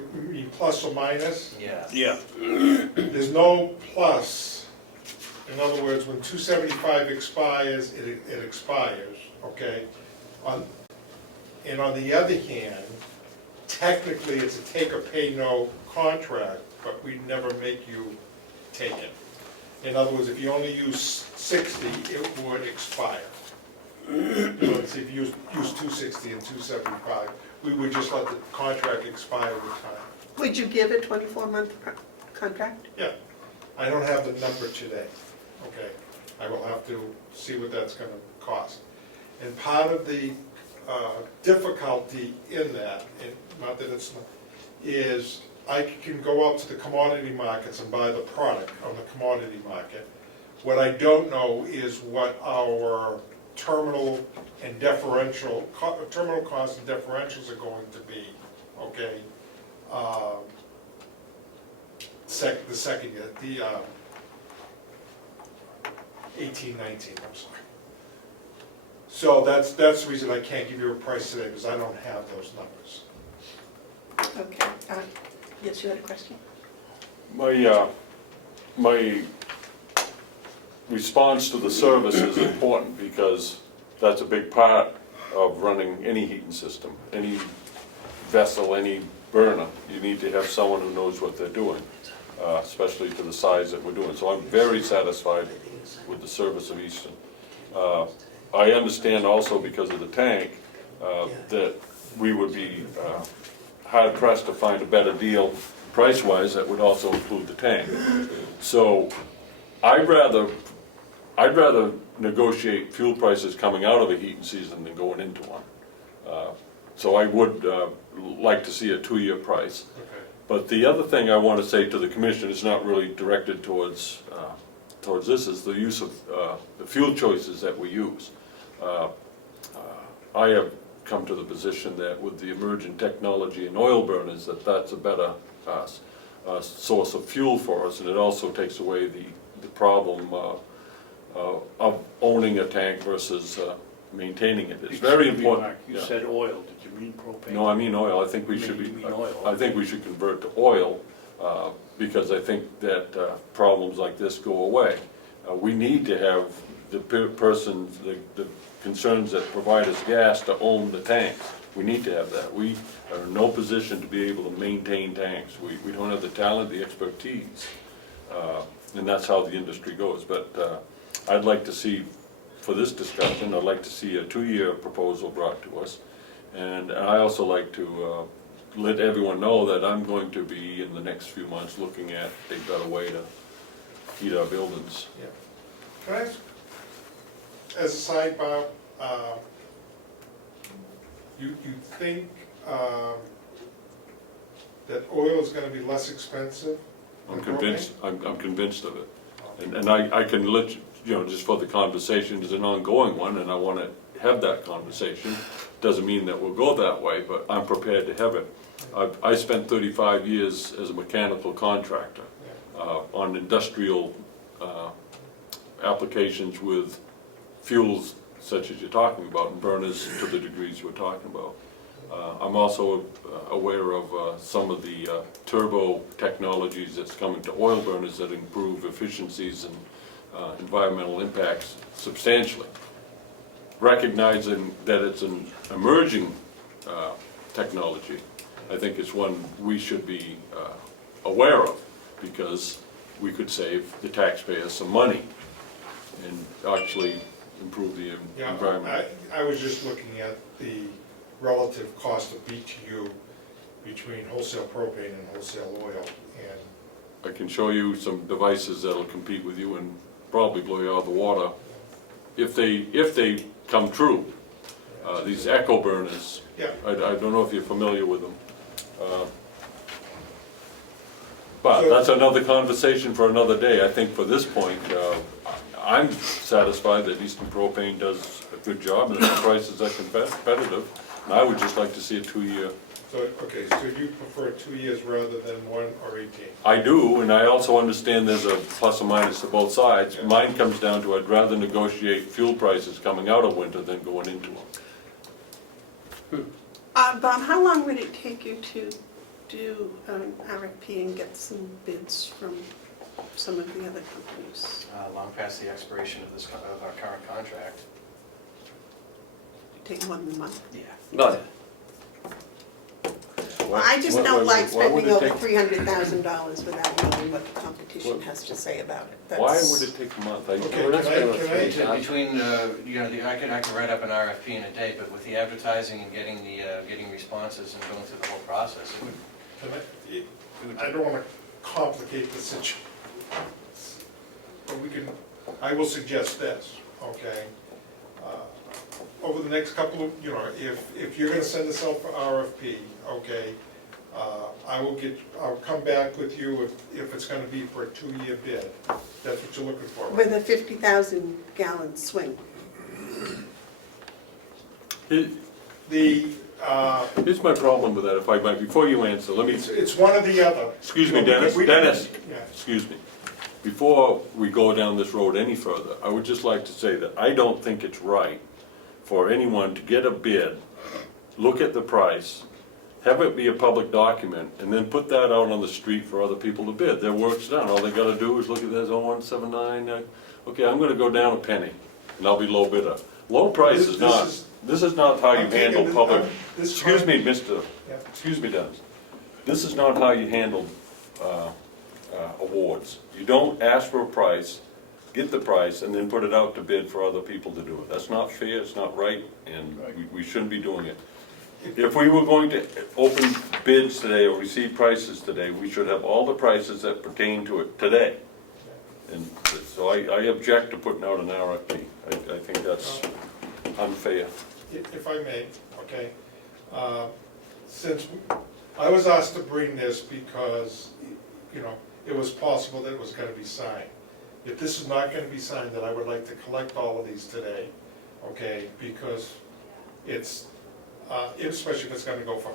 plus or minus? Yeah. Yeah. There's no plus. In other words, when 275 expires, it expires, okay? And on the other hand, technically, it's a take or pay no contract, but we never make you take it. In other words, if you only use 60, it would expire. If you use 260 and 275, we would just let the contract expire with time. Would you give a 24-month contract? Yeah, I don't have the number today, okay? I will have to see what that's gonna cost. And part of the difficulty in that, and not that it's not, is I can go out to the commodity markets and buy the product on the commodity market. What I don't know is what our terminal costs and differentials are going to be, okay? The second year, the 18-19, I'm sorry. So that's the reason I can't give you a price today, because I don't have those numbers. Okay, yes, you had a question? My response to the service is important because that's a big part of running any heating system, any vessel, any burner. You need to have someone who knows what they're doing, especially to the size that we're doing. So I'm very satisfied with the service of Eastern. I understand also because of the tank that we would be hard pressed to find a better deal price-wise that would also include the tank. So I'd rather negotiate fuel prices coming out of a heating season than going into one. So I would like to see a 2-year price. Okay. But the other thing I want to say to the commission is not really directed towards this, is the use of the fuel choices that we use. I have come to the position that with the emerging technology in oil burners, that's a better source of fuel for us, and it also takes away the problem of owning a tank versus maintaining it. It's very Excuse me, important. Mark, you Yeah. said oil, did you mean propane? No, I mean oil. I think we should be, You mean oil. I think we should convert to oil, because I think that problems like this go away. We need to have the person, the concerns that provide us gas to own the tanks. We need to have that. We are in no position to be able to maintain tanks. We don't have the talent, the expertise, and that's how the industry goes. But I'd like to see, for this discussion, I'd like to see a 2-year proposal brought to us. And I also like to let everyone know that I'm going to be, in the next few months, looking at a better way to heat our buildings. Yeah. Can I ask, as a sidebar, you think that oil is gonna be less expensive I'm than convinced, propane? I'm convinced of it. And I can let you know, just for the conversation, is an ongoing one, and I want to have that conversation. Doesn't mean that we'll go that way, but I'm prepared to have it. I spent 35 years as a mechanical contractor on industrial applications with fuels such as you're talking about, and burners to the degrees we're talking about. I'm also aware of some of the turbo technologies that's coming to oil burners that improve efficiencies and environmental impacts substantially. Recognizing that it's an emerging technology, I think it's one we should be aware of, because we could save the taxpayers some money and actually improve the Yeah, environment. I was just looking at the relative cost of BTU between wholesale propane and wholesale oil, and I can show you some devices that'll compete with you and probably blow you out of the water if they come true. These echo burners, yeah, I don't know if you're familiar with them. But that's another conversation for another day. I think for this point, I'm satisfied that Eastern Propane does a good job and the prices are competitive. And I would just like to see a 2-year. so, okay, so you prefer 2 years rather than 1 or 18? I do, and I also understand there's a plus or minus to both sides. Yeah. Mine comes down to I'd rather negotiate fuel prices coming out of winter than going into them. Bob, how long would it take you to do an RFP and get some bids from some of the other companies? Long past the expiration of of our current contract. Take more than a month? Yeah. But Well, I just Why- don't why- like why would spending it over take- $300,000 without knowing what the competition What- has to say about it. Why That's- would it take a month? Okay, We're not can spending I, Between, you know, I can write up an RFP in a day, but with the advertising and getting responses and going through the whole process, it would I don't wanna complicate the situation, but I will suggest this, okay? Over the next couple of, you know, if you're gonna send this out for RFP, okay, I'll come back with you if it's gonna be for a 2-year bid. That's what you're looking for, right? With a 50,000 gallon swing. Here's my problem with that, if I might, before you answer, let me, It's one or the other. excuse me, You know, Dennis, we can- Dennis, Yeah. excuse me. Before we go down this road any further, I would just like to say that I don't think it's right for anyone to get a bid, look at the price, have it be a public document, and then put that out on the street for other people to bid. Their work's done. All they gotta do is look at this, 0179, okay, I'm gonna go down a penny, and I'll be low bidder. Low price is not, this is not how you handle public, excuse me, Mr., excuse me, Dennis. This is not how you handle awards. You don't ask for a price, get the price, and then put it out to bid for other people to do it. That's not fair, it's not right, and we shouldn't be doing it. If we were going to open bids today or receive prices today, we should have all the prices that pertain to it today. And so I object to putting out an RFP. I think that's unfair. If I may, okay, since I was asked to bring this because, you know, it was possible that it was gonna be signed. If this is not gonna be signed, then I would like to collect all of these today, okay, because it's, especially if it's gonna go from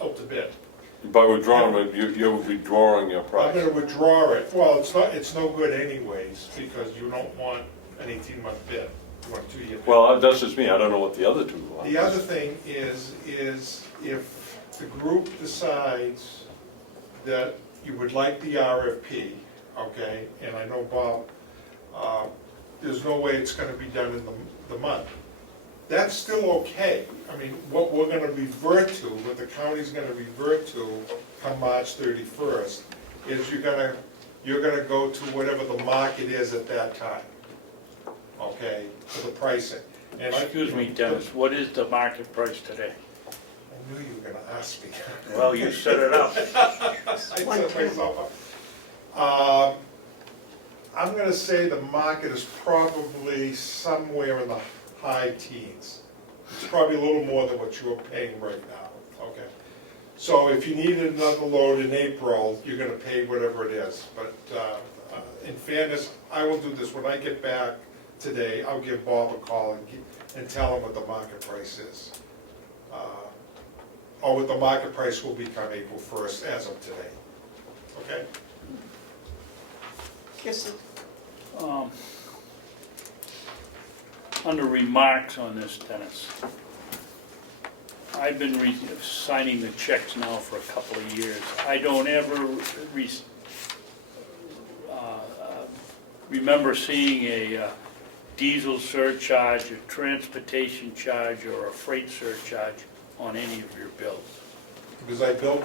out to bid. By withdrawing it, you're withdrawing your I'm price. gonna withdraw it. Well, it's no good anyways, because you don't want an 18-month bid, you want a 2-year bid. Well, that's just me, I don't know what the other two are. The other thing is if the group decides that you would like the RFP, okay, and I know Bob, there's no way it's gonna be done in the month. That's still okay. I mean, what we're gonna revert to, what the county's gonna revert to come March 31st, is you're gonna go to whatever the market is at that time, okay, for the pricing. And Excuse me, Dennis, what is the market price today? I knew you were gonna ask me. Well, you set it up. I set myself up. I'm gonna say the market is probably somewhere in the high teens. It's probably a little more than what you're paying right now, okay? So if you needed another load in April, you're gonna pay whatever it is. But in fairness, I will do this, when I get back today, I'll give Bob a call and tell him what the market price is. Or what the market price will become April 1st as of today, okay? Yes, sir. Under remarks on this, Dennis, I've been signing the checks now for a couple of years. I don't ever remember seeing a diesel surcharge, a transportation charge, or a freight surcharge on any of your bills. Because I built,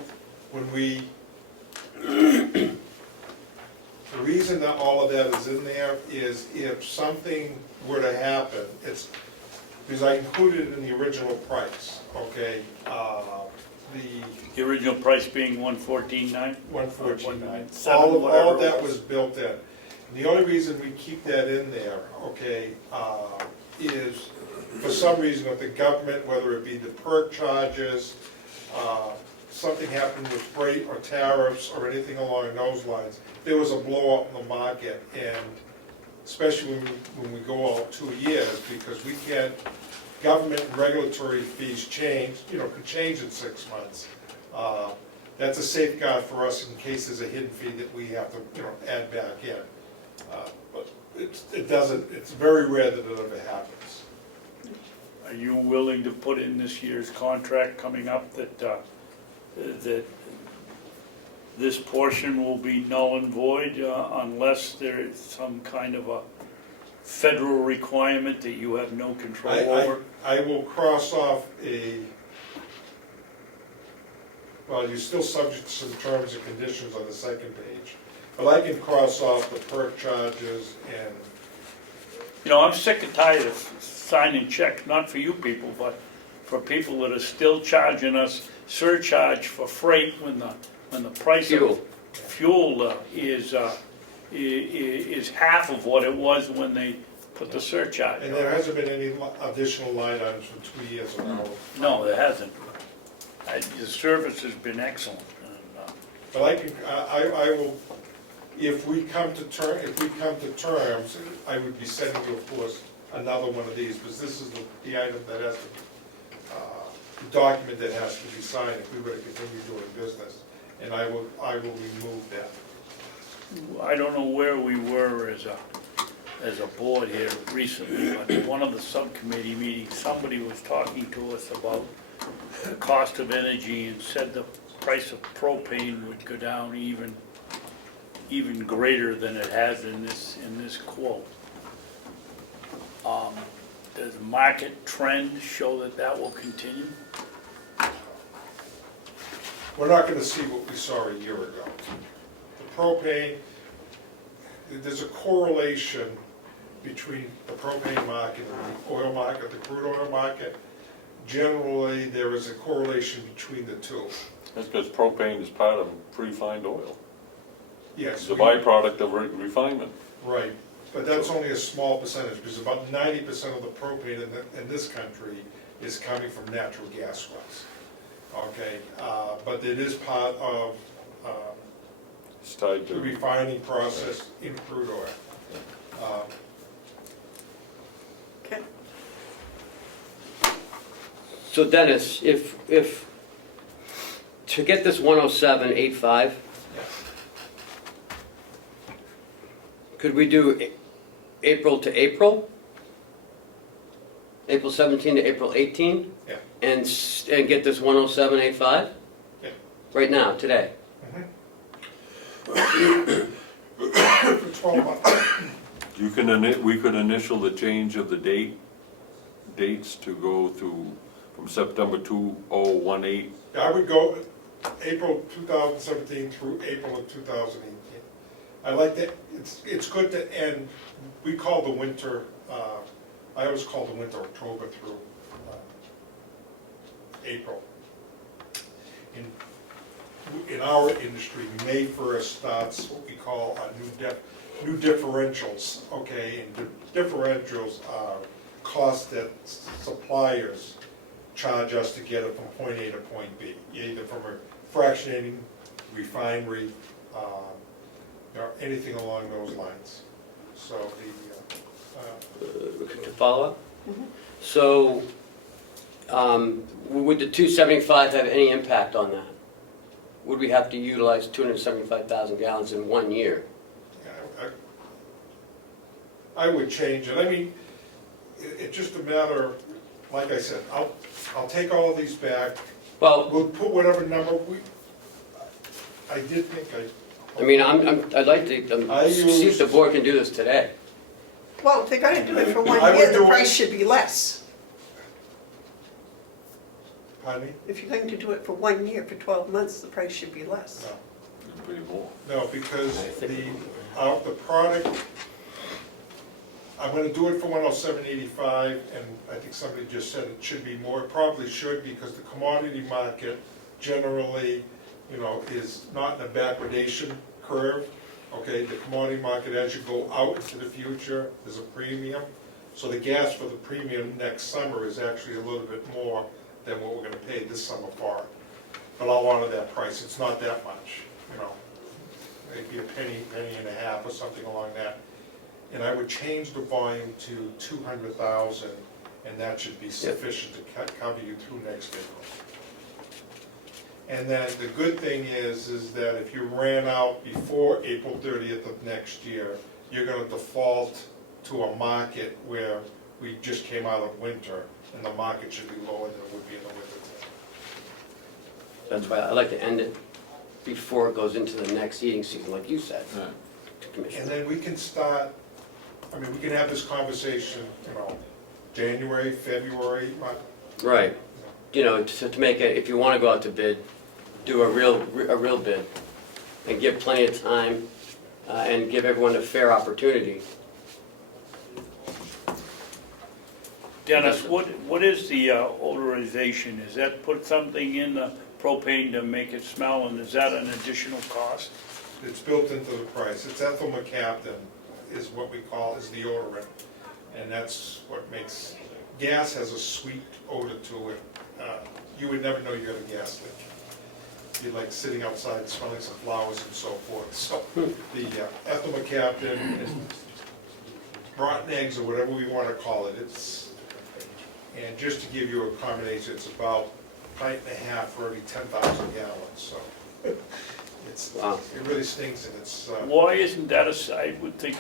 when we, the reason that all of that is in there is if something were to happen, it's, because I included it in the original price, okay? The original price being $114.9? $114.9. All of that was built in. And the only reason we keep that in there, okay, is for some reason with the government, whether it be the perk charges, something happened with freight or tariffs or anything along those lines, there was a blow up in the market, and especially when we go out 2 years, because we can't, government and regulatory fees change, could change in 6 months. That's a safeguard for us in case there's a hidden fee that we have to, add back in. But it doesn't, it's very rare that it ever happens. Are you willing to put in this year's contract coming up that this portion will be null and void unless there is some kind of a federal requirement that you have no control over? I will cross off well, you're still subject to some terms and conditions on the second page, but I can cross off the perk charges and... I'm sick and tired of signing checks, not for you people, but for people that are still charging us surcharge for freight when the price of fuel is half of what it was when they put the surcharge on. And there hasn't been any additional line items for 2 years in a row. No, there hasn't. The service has been excellent. But I will, if we come to terms, I would be sending you, of course, another one of these, because this is the item that has to be, the document that has to be signed if we were to continue doing business, and I will remove that. I don't know where we were as as a board here recently, but in one of the subcommittee meetings, somebody was talking to us about the cost of energy and said the price of propane would go down even greater than it has in this quote. Does market trend show that that will continue? We're not gonna see what we saw a year ago. The propane, there's a correlation between the propane market and the oil market, the crude oil market. Generally, there is a correlation between the two. That's because propane is part of refined oil. Yes. It's a byproduct of refinement. Right, but that's only a small percentage, because about 90% of the propane in this country is coming from natural gas wells. Okay, but it is part of It's tied the to, refining process in crude oil. Okay. So Dennis, if, to get this 107.85, could we do April to April? April 17 to April 18? Yeah. And get this 107.85? Yeah. Right now, today? For 12 months. we could initial the change of the dates to go through from September 2018. I would go April 2017 through April of 2018. I like that, it's good to end, we call the winter, I always call the winter October through April. In our industry, May 1st starts what we call our new differentials, okay? And differentials are costs that suppliers charge us to get it from point A to point B, either from a fractionating refinery, or anything along those lines. So To follow up? So, would the 275 have any impact on that? Would we have to utilize 275,000 gallons in 1 year? I would change it. I mean, it's just a matter of, like I said, I'll take all of these back. Well, We'll put whatever number I did think I mean, I'd like to see if the board can do this today. Well, if they're gonna do it for one I would year, the do it- price should be less. Pardon me? If you're going to do it for 1 year, for 12 months, the price should be less. Maybe more. No, because the product, I'm gonna do it for 107.85, and I think somebody just said it should be more. It probably should, because the commodity market generally, is not in a backwardation curve. Okay, the commodity market, as you go out into the future, is a premium. So the gas for the premium next summer is actually a little bit more than what we're gonna pay this summer for it. But I'll honor that price, it's not that much, maybe a penny and a half or something along that. And I would change the volume to 200,000, and that should be sufficient to cover you through next April. And then the good thing is that if you ran out before April 30th of next year, you're gonna default to a market where we just came out of winter, and the market should be lower than it would be in the winter. That's why I like to end it before it goes into the next heating season, like you said, Yeah. to Commissioner. And then we can start, we can have this conversation, January, February, Right. To make it, if you want to go out to bid, do a real bid, and give plenty of time, and give everyone a fair opportunity. Dennis, what is the odorization? Is that put something in the propane to make it smell, and is that an additional cost? It's built into the price. It's ethyl mercaptan is what we call is the odorant. And that's what makes, gas has a sweet odor to it. You would never know you had a gas leak. You're like sitting outside smelling some flowers and so forth. So the ethyl mercaptan and rotten eggs, or whatever we want to call it, and just to give you a combination, it's about a pint and a half for every 10,000 gallons. So Wow. it really stinks, and it's. Why isn't that I would think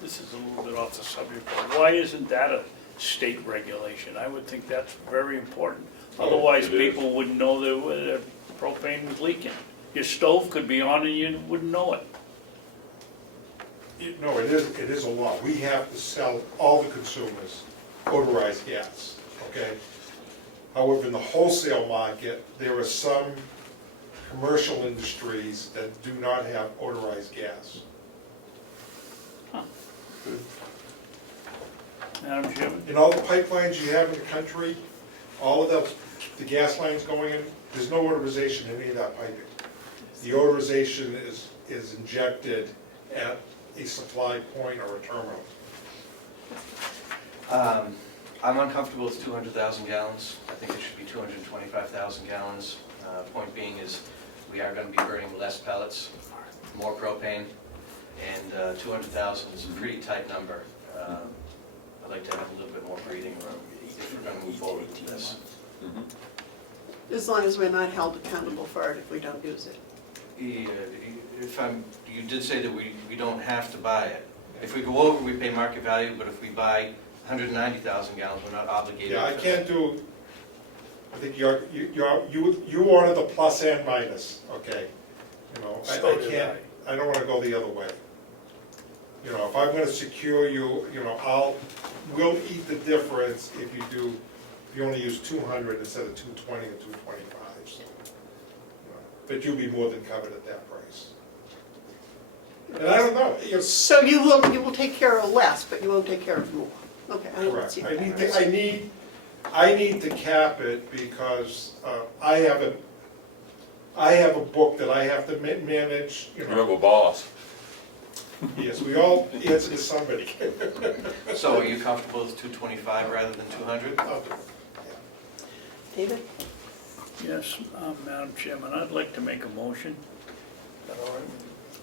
this is a little bit off the subject, but why isn't that a state regulation? I would think that's very important. Otherwise, It is. people wouldn't know that propane was leaking. Your stove could be on and you wouldn't know it. No, it is a law. We have to sell all the consumers odorized gas, okay? However, in the wholesale market, there are some commercial industries that do not have odorized gas. Madam Chairman? In all the pipelines you have in the country, all of the gas lines going in, there's no odorization in any of that piping. The odorization is injected at a supply point or a terminal. I'm uncomfortable with 200,000 gallons. I think it should be 225,000 gallons. Point being is, we are going to be burning less pellets, more propane, and 200,000 is a pretty tight number. I'd like to have a little bit more breathing room if we're going to move forward with this. As long as we're not held accountable for it if we don't use it. You did say that we don't have to buy it. If we go over, we pay market value, but if we buy 190,000 gallons, we're not obligated. Yeah, I for can't do, I think you order the plus and minus, okay? You know, So I did can't, I don't wanna go the other way. You know, if I'm gonna secure you, you know, we'll eat the difference if you only use 200 instead of 220 or 225, so. You know, but you'll be more than covered at that price. And I don't know, So you will take care of less, but you won't take care of more. Okay, I don't correct. see I that. need to cap it because I have a book that I have to manage, you You have know. a boss. Yes, we all answer to somebody. So are you comfortable with 225 rather than 200? David? Yes, Madam Chairman, I'd like to make a motion. Is that all right?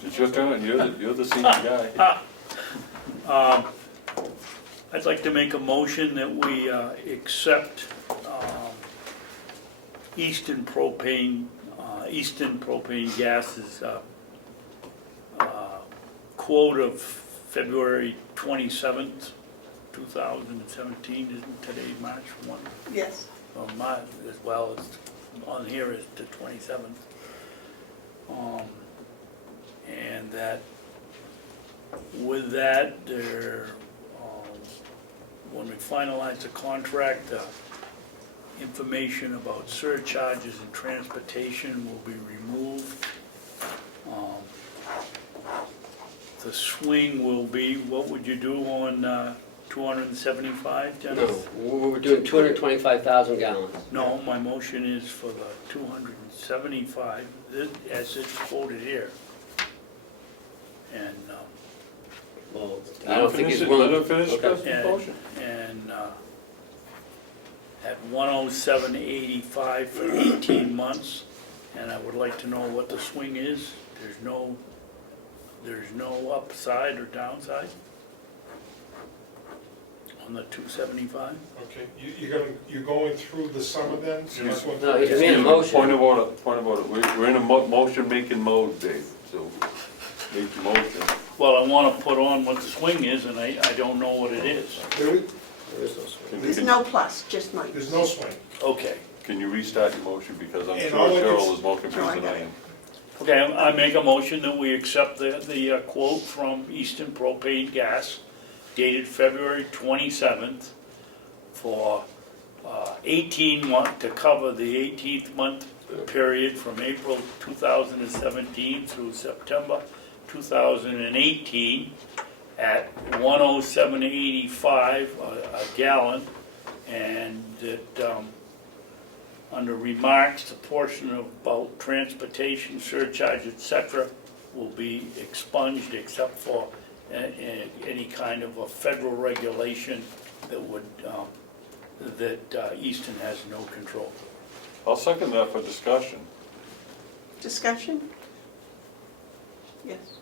It's your turn, you're the senior guy. I'd like to make a motion that we accept Eastern Propane Gas's quote of February 27th, 2017, isn't today March 1? Yes. Or March, as well as on here is the 27th. And that, with that, there, when we finalize the contract, information about surcharges and transportation will be removed. The swing will be, what would you do on 275, No, Dennis? we're doing 225,000 gallons. No, my motion is for the 275, as it's quoted here. And, Well, I don't think he's Let willing. him finish Okay. his motion. and at 107.85 for 18 months, and I would like to know what the swing is. There's no upside or downside on the 275. Okay, you're going through the summer then? So you might want to- No, he made a motion. Point of order. We're in a motion-making mode, Dave, so make the motion. Well, I want to put on what the swing is, and I don't know what it is. There's no plus, just minus. There's no swing. Okay. Can you restart your motion, because I'm And sure all I can Carol s- is more confused No, I than got I it. am. Okay, I make a motion that we accept the quote from Eastern Propane Gas dated February 27th for 18 month, to cover the 18th month period from April 2017 through September 2018 at 107.85 a gallon, and that under remarks, the portion about transportation, surcharge, etc., will be expunged except for any kind of a federal regulation that would, that Easton has no control. I'll second that for discussion. Discussion? Yes.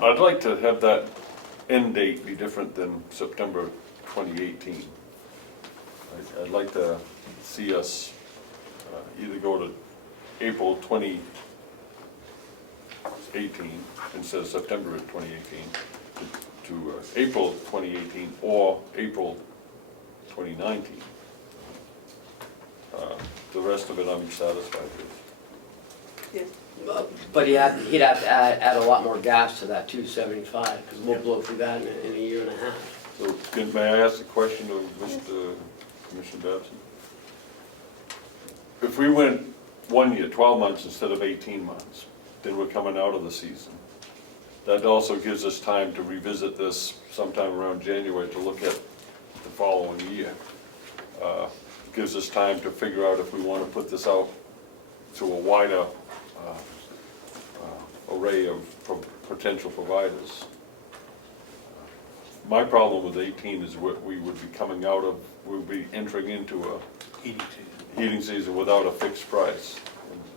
I'd like to have that end date be different than September 2018. I'd like to see us either go to April 20, 18, instead of September of 2018, to April 2018 or April 2019. The rest of it I'm satisfied with. Yeah. But he'd have to add a lot more gas to that 275, because we'll blow through that in a year and a half. So may I ask a question of Mr. Commissioner Babson? If we went 1 year, 12 months instead of 18 months, then we're coming out of the season. That also gives us time to revisit this sometime around January to look at the following year. Gives us time to figure out if we want to put this out to a wider array of potential providers. My problem with 18 is what we would be coming out of, we would be entering into a heating season without a fixed price.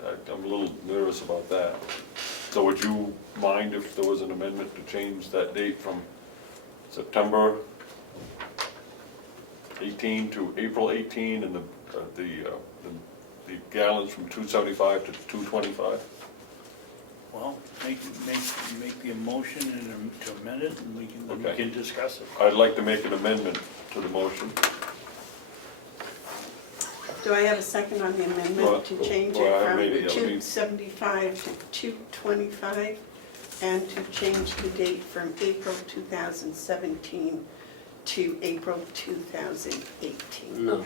And I'm a little nervous about that. So would you mind if there was an amendment to change that date from September 18 to April 18 and the gallons from 275 to 225? Well, make the motion and to amend it, and we Okay. can discuss it. I'd like to make an amendment to the motion. Do I have a second on the amendment to change Well, it from maybe, yeah, let me- 275 to 225, and to change the date from April 2017 to April 2018? No,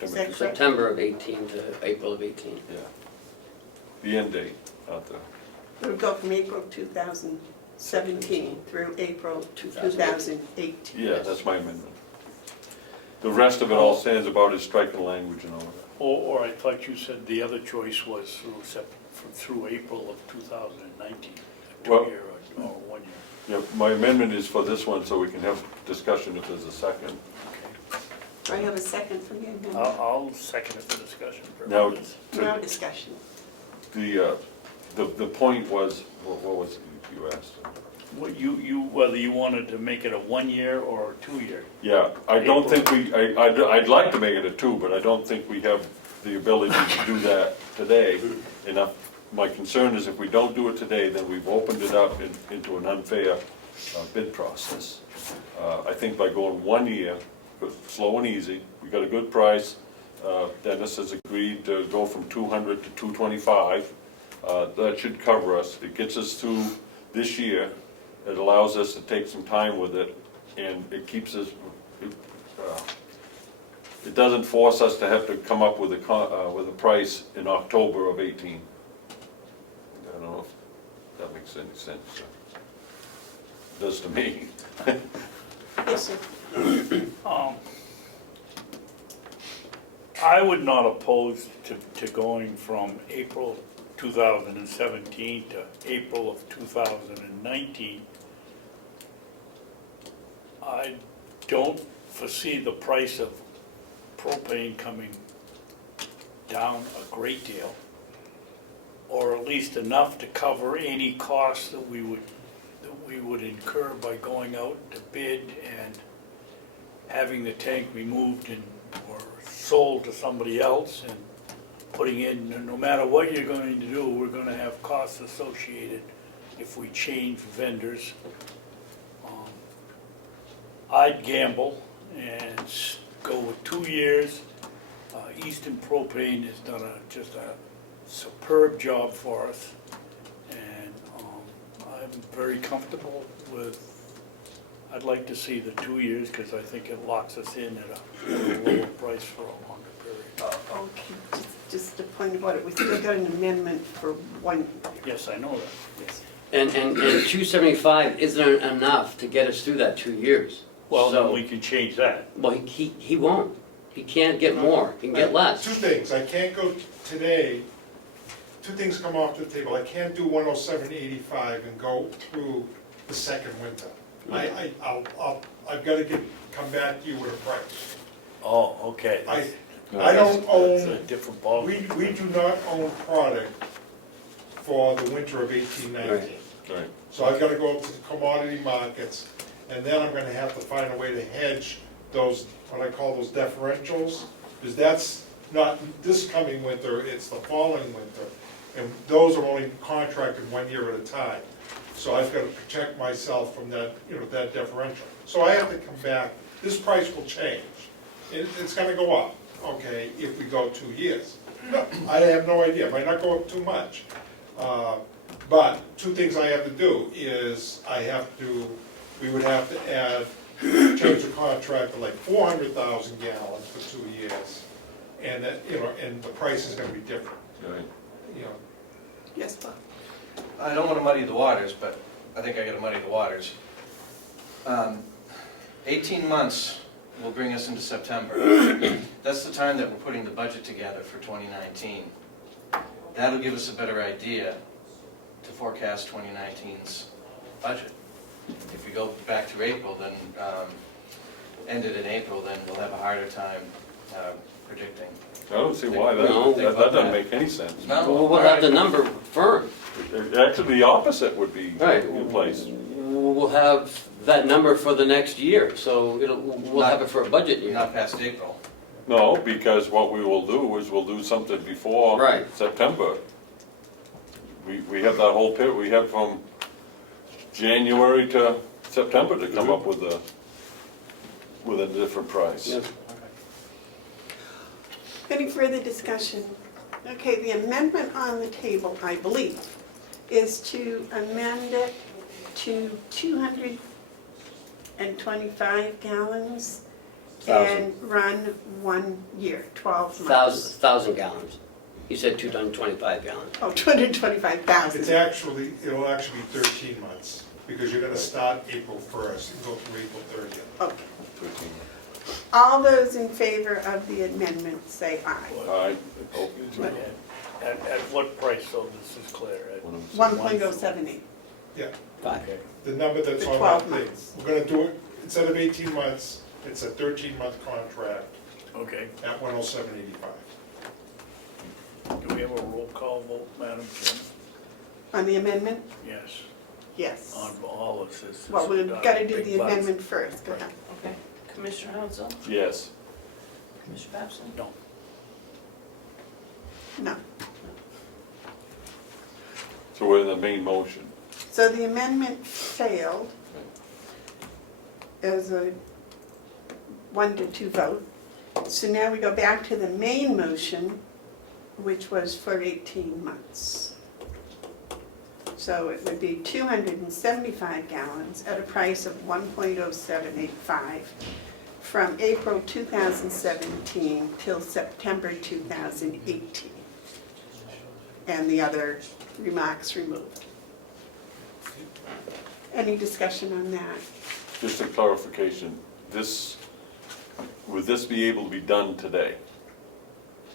Is that correct? September of 18 to April of 18. Yeah. The end date, not the, It would go from April 2017 through April 2018. yeah, that's my amendment. The rest of it all stands about is striking language and all of that. Or I thought you said the other choice was through April of 2019, a Well- 2-year or 1 year. Yeah, my amendment is for this one, so we can have discussion if there's a second. Do I have a second for the amendment? I'll second it for discussion Now, purposes. No discussion. the point was, what was it you asked? Whether you wanted to make it a 1 year or a 2 year. Yeah, I don't think I'd like to make it a 2, but I don't think we have the ability to do that today. And my concern is if we don't do it today, then we've opened it up into an unfair bid process. I think by going 1 year, slow and easy, we got a good price. Dennis has agreed to go from 200 to 225. That should cover us. It gets us through this year. It allows us to take some time with it, and it keeps us, it doesn't force us to have to come up with a price in October of 18. I don't know if that makes any sense. It does to me. Yes, sir. I would not oppose to going from April 2017 to April of 2019. I don't foresee the price of propane coming down a great deal, or at least enough to cover any costs that we would incur by going out to bid and having the tank removed or sold to somebody else and putting in, no matter what you're going to do, we're going to have costs associated if we change vendors. I'd gamble and go with 2 years. Eastern Propane has done just a superb job for us, and I'm very comfortable with, I'd like to see the 2 years because I think it locks us in at a lower price for a longer period. Okay, just a point about it, we still got an amendment for 1 year. Yes, I know that, yes. And 275 isn't enough to get us through that 2 years. Well, then So- we can change that. Well, he won't. He can't get more. He can get less. Two things, I can't go today, two things come off the table. I can't do 107.85 and go through the second winter. I've got to come back to you with a price. Oh, okay. I don't It's a own, different ballgame. we do not own product for the winter of 18-19. Right. So I've got to go up to the commodity markets, and then I'm gonna have to find a way to hedge those, what I call those differentials, because that's not this coming winter, it's the following winter. And those are only contracted 1 year at a time. So I've got to protect myself from that, that differential. So I have to come back, this price will change. It's gonna go up, okay, if we go 2 years. No, I have no idea, it might not go up too much. But two things I have to do is we would have to add, change the contract to like 400,000 gallons for 2 years. And that, and the price is gonna be different, Right. Yes, Bob? I don't want to muddy the waters, but I think I got to muddy the waters. 18 months will bring us into September. That's the time that we're putting the budget together for 2019. That'll give us a better idea to forecast 2019's budget. If we go back to April, then, ended in April, then we'll have a harder time predicting. I don't see why, No. that doesn't make any sense. No? Well, we'll have the number firm. Actually, the opposite would be Right. in place. We'll have that number for the next year, so we'll have it for a budget year. Not past April. No, because what we will do is we'll do something before Right. September. We have that whole period, we have from January to September to come up with a different price. Yes. Any further discussion? Okay, the amendment on the table, I believe, is to amend it to 225 gallons and run 1 year, 12 months. 1,000 gallons. He said 225 gallons. Oh, 225,000. It'll actually be 13 months, because you're gonna start April 1st and go through April 30th. Okay. 13. All those in favor of the amendment say aye. All right. Oh, At what price, so this is clear? At 1.078. Yeah, Five. Okay. the number that's For on 12 that thing. months. We're gonna do it, instead of 18 months, it's a 13-month contract Okay, at 107.85. do we have a roll call vote, Madam Chairman? On the amendment? Yes, Yes. on all of this. Well, we've got to do Big the bucks. amendment first. Go ahead. Okay, Commissioner Hansel, Yes. Commissioner Babson? No, No. So we're in the main motion. So the amendment failed as a 1-2 vote. So now we go back to the main motion, which was for 18 months. So it would be 275 gallons at a price of 1.0785 from April 2017 till September 2018. And the other remarks removed. Any discussion on that? Just a clarification, would this be able to be done today?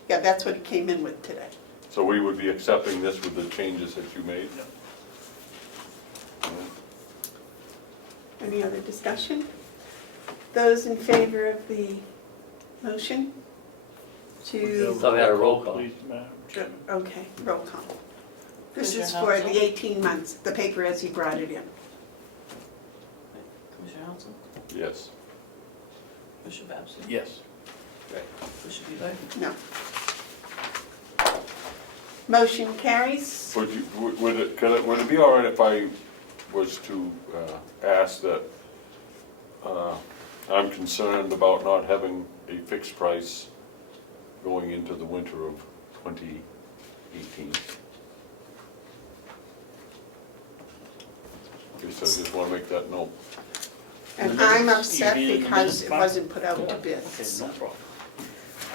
Yeah, that's what it came in with today. So we would be accepting this with the changes that you made? Any other discussion? Those in favor of the motion to, Thought we had a roll call. Please, Madam Chairman. okay, roll call. This is Commissioner for the Hansel? 18 months, the paper as he brought it in. Commissioner Hansel? Yes. Commissioner Babson? Yes. Commissioner Bieber? No. Motion carries. Would it be all right if I was to ask that, I'm concerned about not having a fixed price going into the winter of 2018. Okay, so I just want to make that note. And I'm upset You mean in the because minutes, it Bob? wasn't put out to Okay, bids. no problem.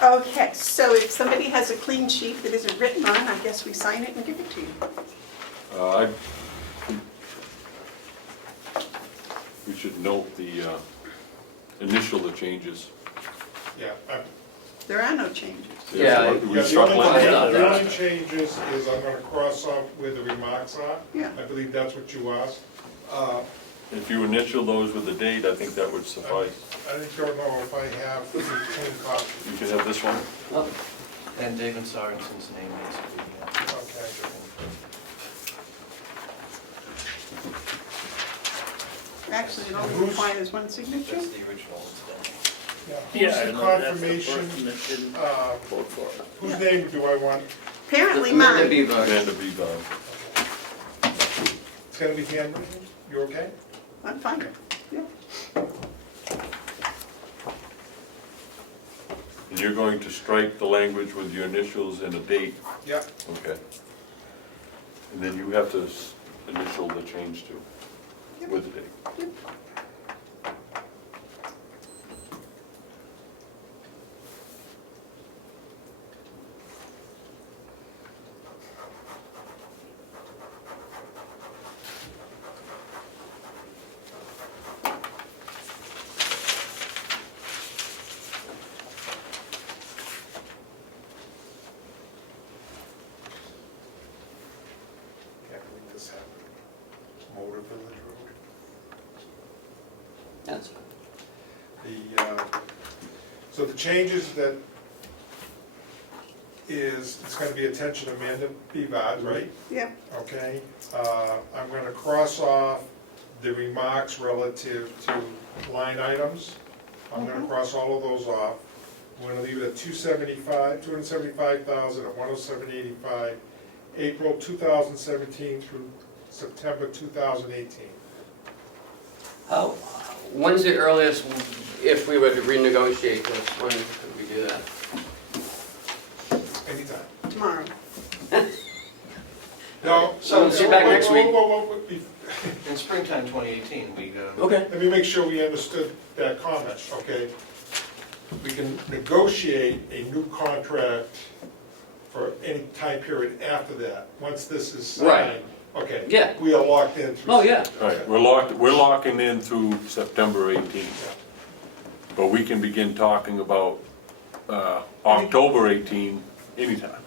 Okay, so if somebody has a clean sheet that isn't written on, I guess we sign it and give it to you. We should note initial the changes. Yeah, There are no changes. Yeah, We yeah, struck the last only, time. the only changes is I'm gonna cross off where the remarks are. Yeah. I believe that's what you asked. If you initial those with the date, I think that would suffice. I don't know if I have the clean copy. You can have this one. Oh, And David Sorensen's name needs to be, Okay. Actually, it only Who's- requires one signature. that's the original instead. Yeah, Who's I the know that's the confirmation, person that didn't uh, vote for it. whose name do I want Apparently Amanda mine. Beaver. Amanda Beaver. It's gonna be handwritten, you okay? I'm fine. Yeah. And you're going to strike the language with your initials and a date, Yeah. okay? And then you have to initial the change too, with the date. Can't believe this happened. Motor Village Road. That's So the changes that it's gonna be attention Amanda Bivard, right? Yeah. Okay, I'm gonna cross off the remarks relative to line items. I'm gonna cross all of those off. We're gonna leave it at 275,000 at 107.85, April 2017 through September 2018. Oh, when's the earliest, if we were to renegotiate this, when could we do that? Anytime. Tomorrow. No. So see you back next week. Whoa. In springtime 2018, we go. Okay. Let me make sure we understood that comment, okay? We can negotiate a new contract for any time period after that. Once this is signed, Right. okay? Yeah. We are locked in through. Oh, yeah. All right, we're locking in through September 18th. But we can begin talking about October 18 anytime.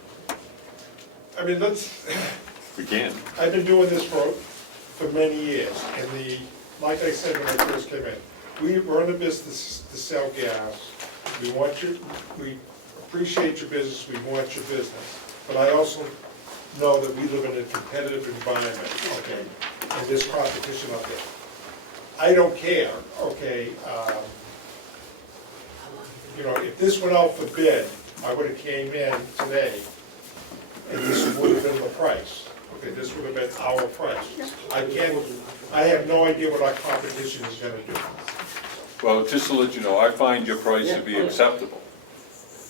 I mean, We can. I've been doing this for many years, and like I said when I first came in, we're in the business to sell gas. We appreciate your business, we want your business, but I also know that we live in a competitive environment, okay, and there's competition out there. I don't care, okay, if this went out for bid, I would've came in today, and this would've been the price. Okay, this would have been our price. I have no idea what our competition is gonna do. Well, just to let you know, I find your price to be acceptable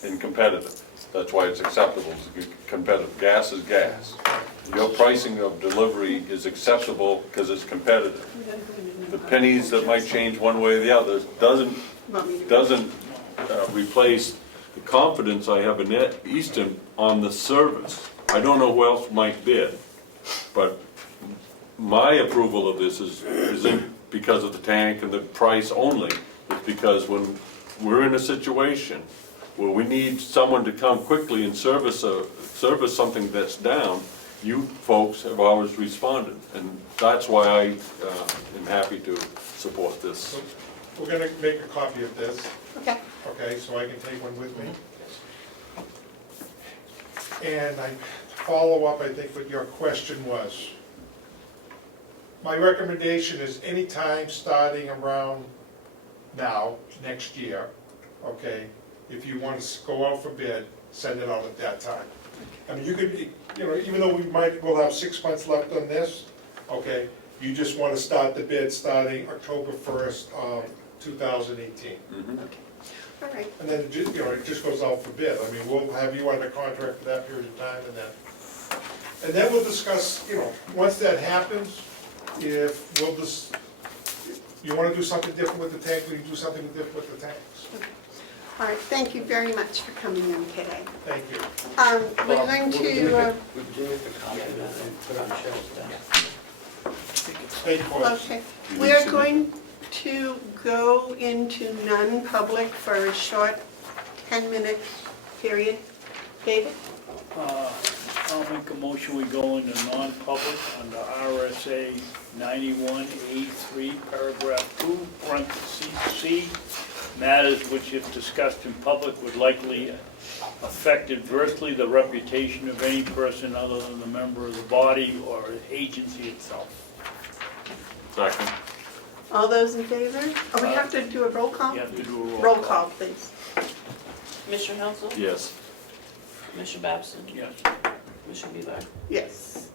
and competitive. That's why it's acceptable, it's competitive. Gas is gas. Your pricing of delivery is acceptable because it's competitive. The pennies that might change one way or the other doesn't replace the confidence I have in Easton on the service. I don't know who else might bid, but my approval of this isn't because of the tank and the price only. It's because when we're in a situation where we need someone to come quickly and service something that's down, you folks have always responded, and that's why I am happy to support this. So we're gonna make a copy of this, Okay. okay, so I can take one with me. And I follow up, I think, what your question was. My recommendation is anytime starting around now, next year, okay, if you want to go out for bid, send it out at that time. I mean, you could, even though we'll have 6 months left on this, okay, you just want to start the bid starting October 1st of 2018. All right. And then, it just goes out for bid. I mean, we'll have you under contract for that period of time, and then we'll discuss, once that happens, if you want to do something different with the tank, we can do something different with the tanks. All right, thank you very much for coming in today. Thank you. We're going to, Would you make a copy of that and put it on the shelf down? Thank you, folks. okay, we are going to go into non-public for a short 10-minute period. David? I'll make a motion, we go into non-public under RSA 91A3, paragraph 2, parentheses C, matters which if discussed in public would likely affect adversely the reputation of any person other than the member of the body or agency itself. Second. All those in favor? Oh, we have to do a roll call? You have to do a Roll call, please. Commissioner Hensel? Yes. Commissioner Babson? Yes. Commissioner Bieber? Yes.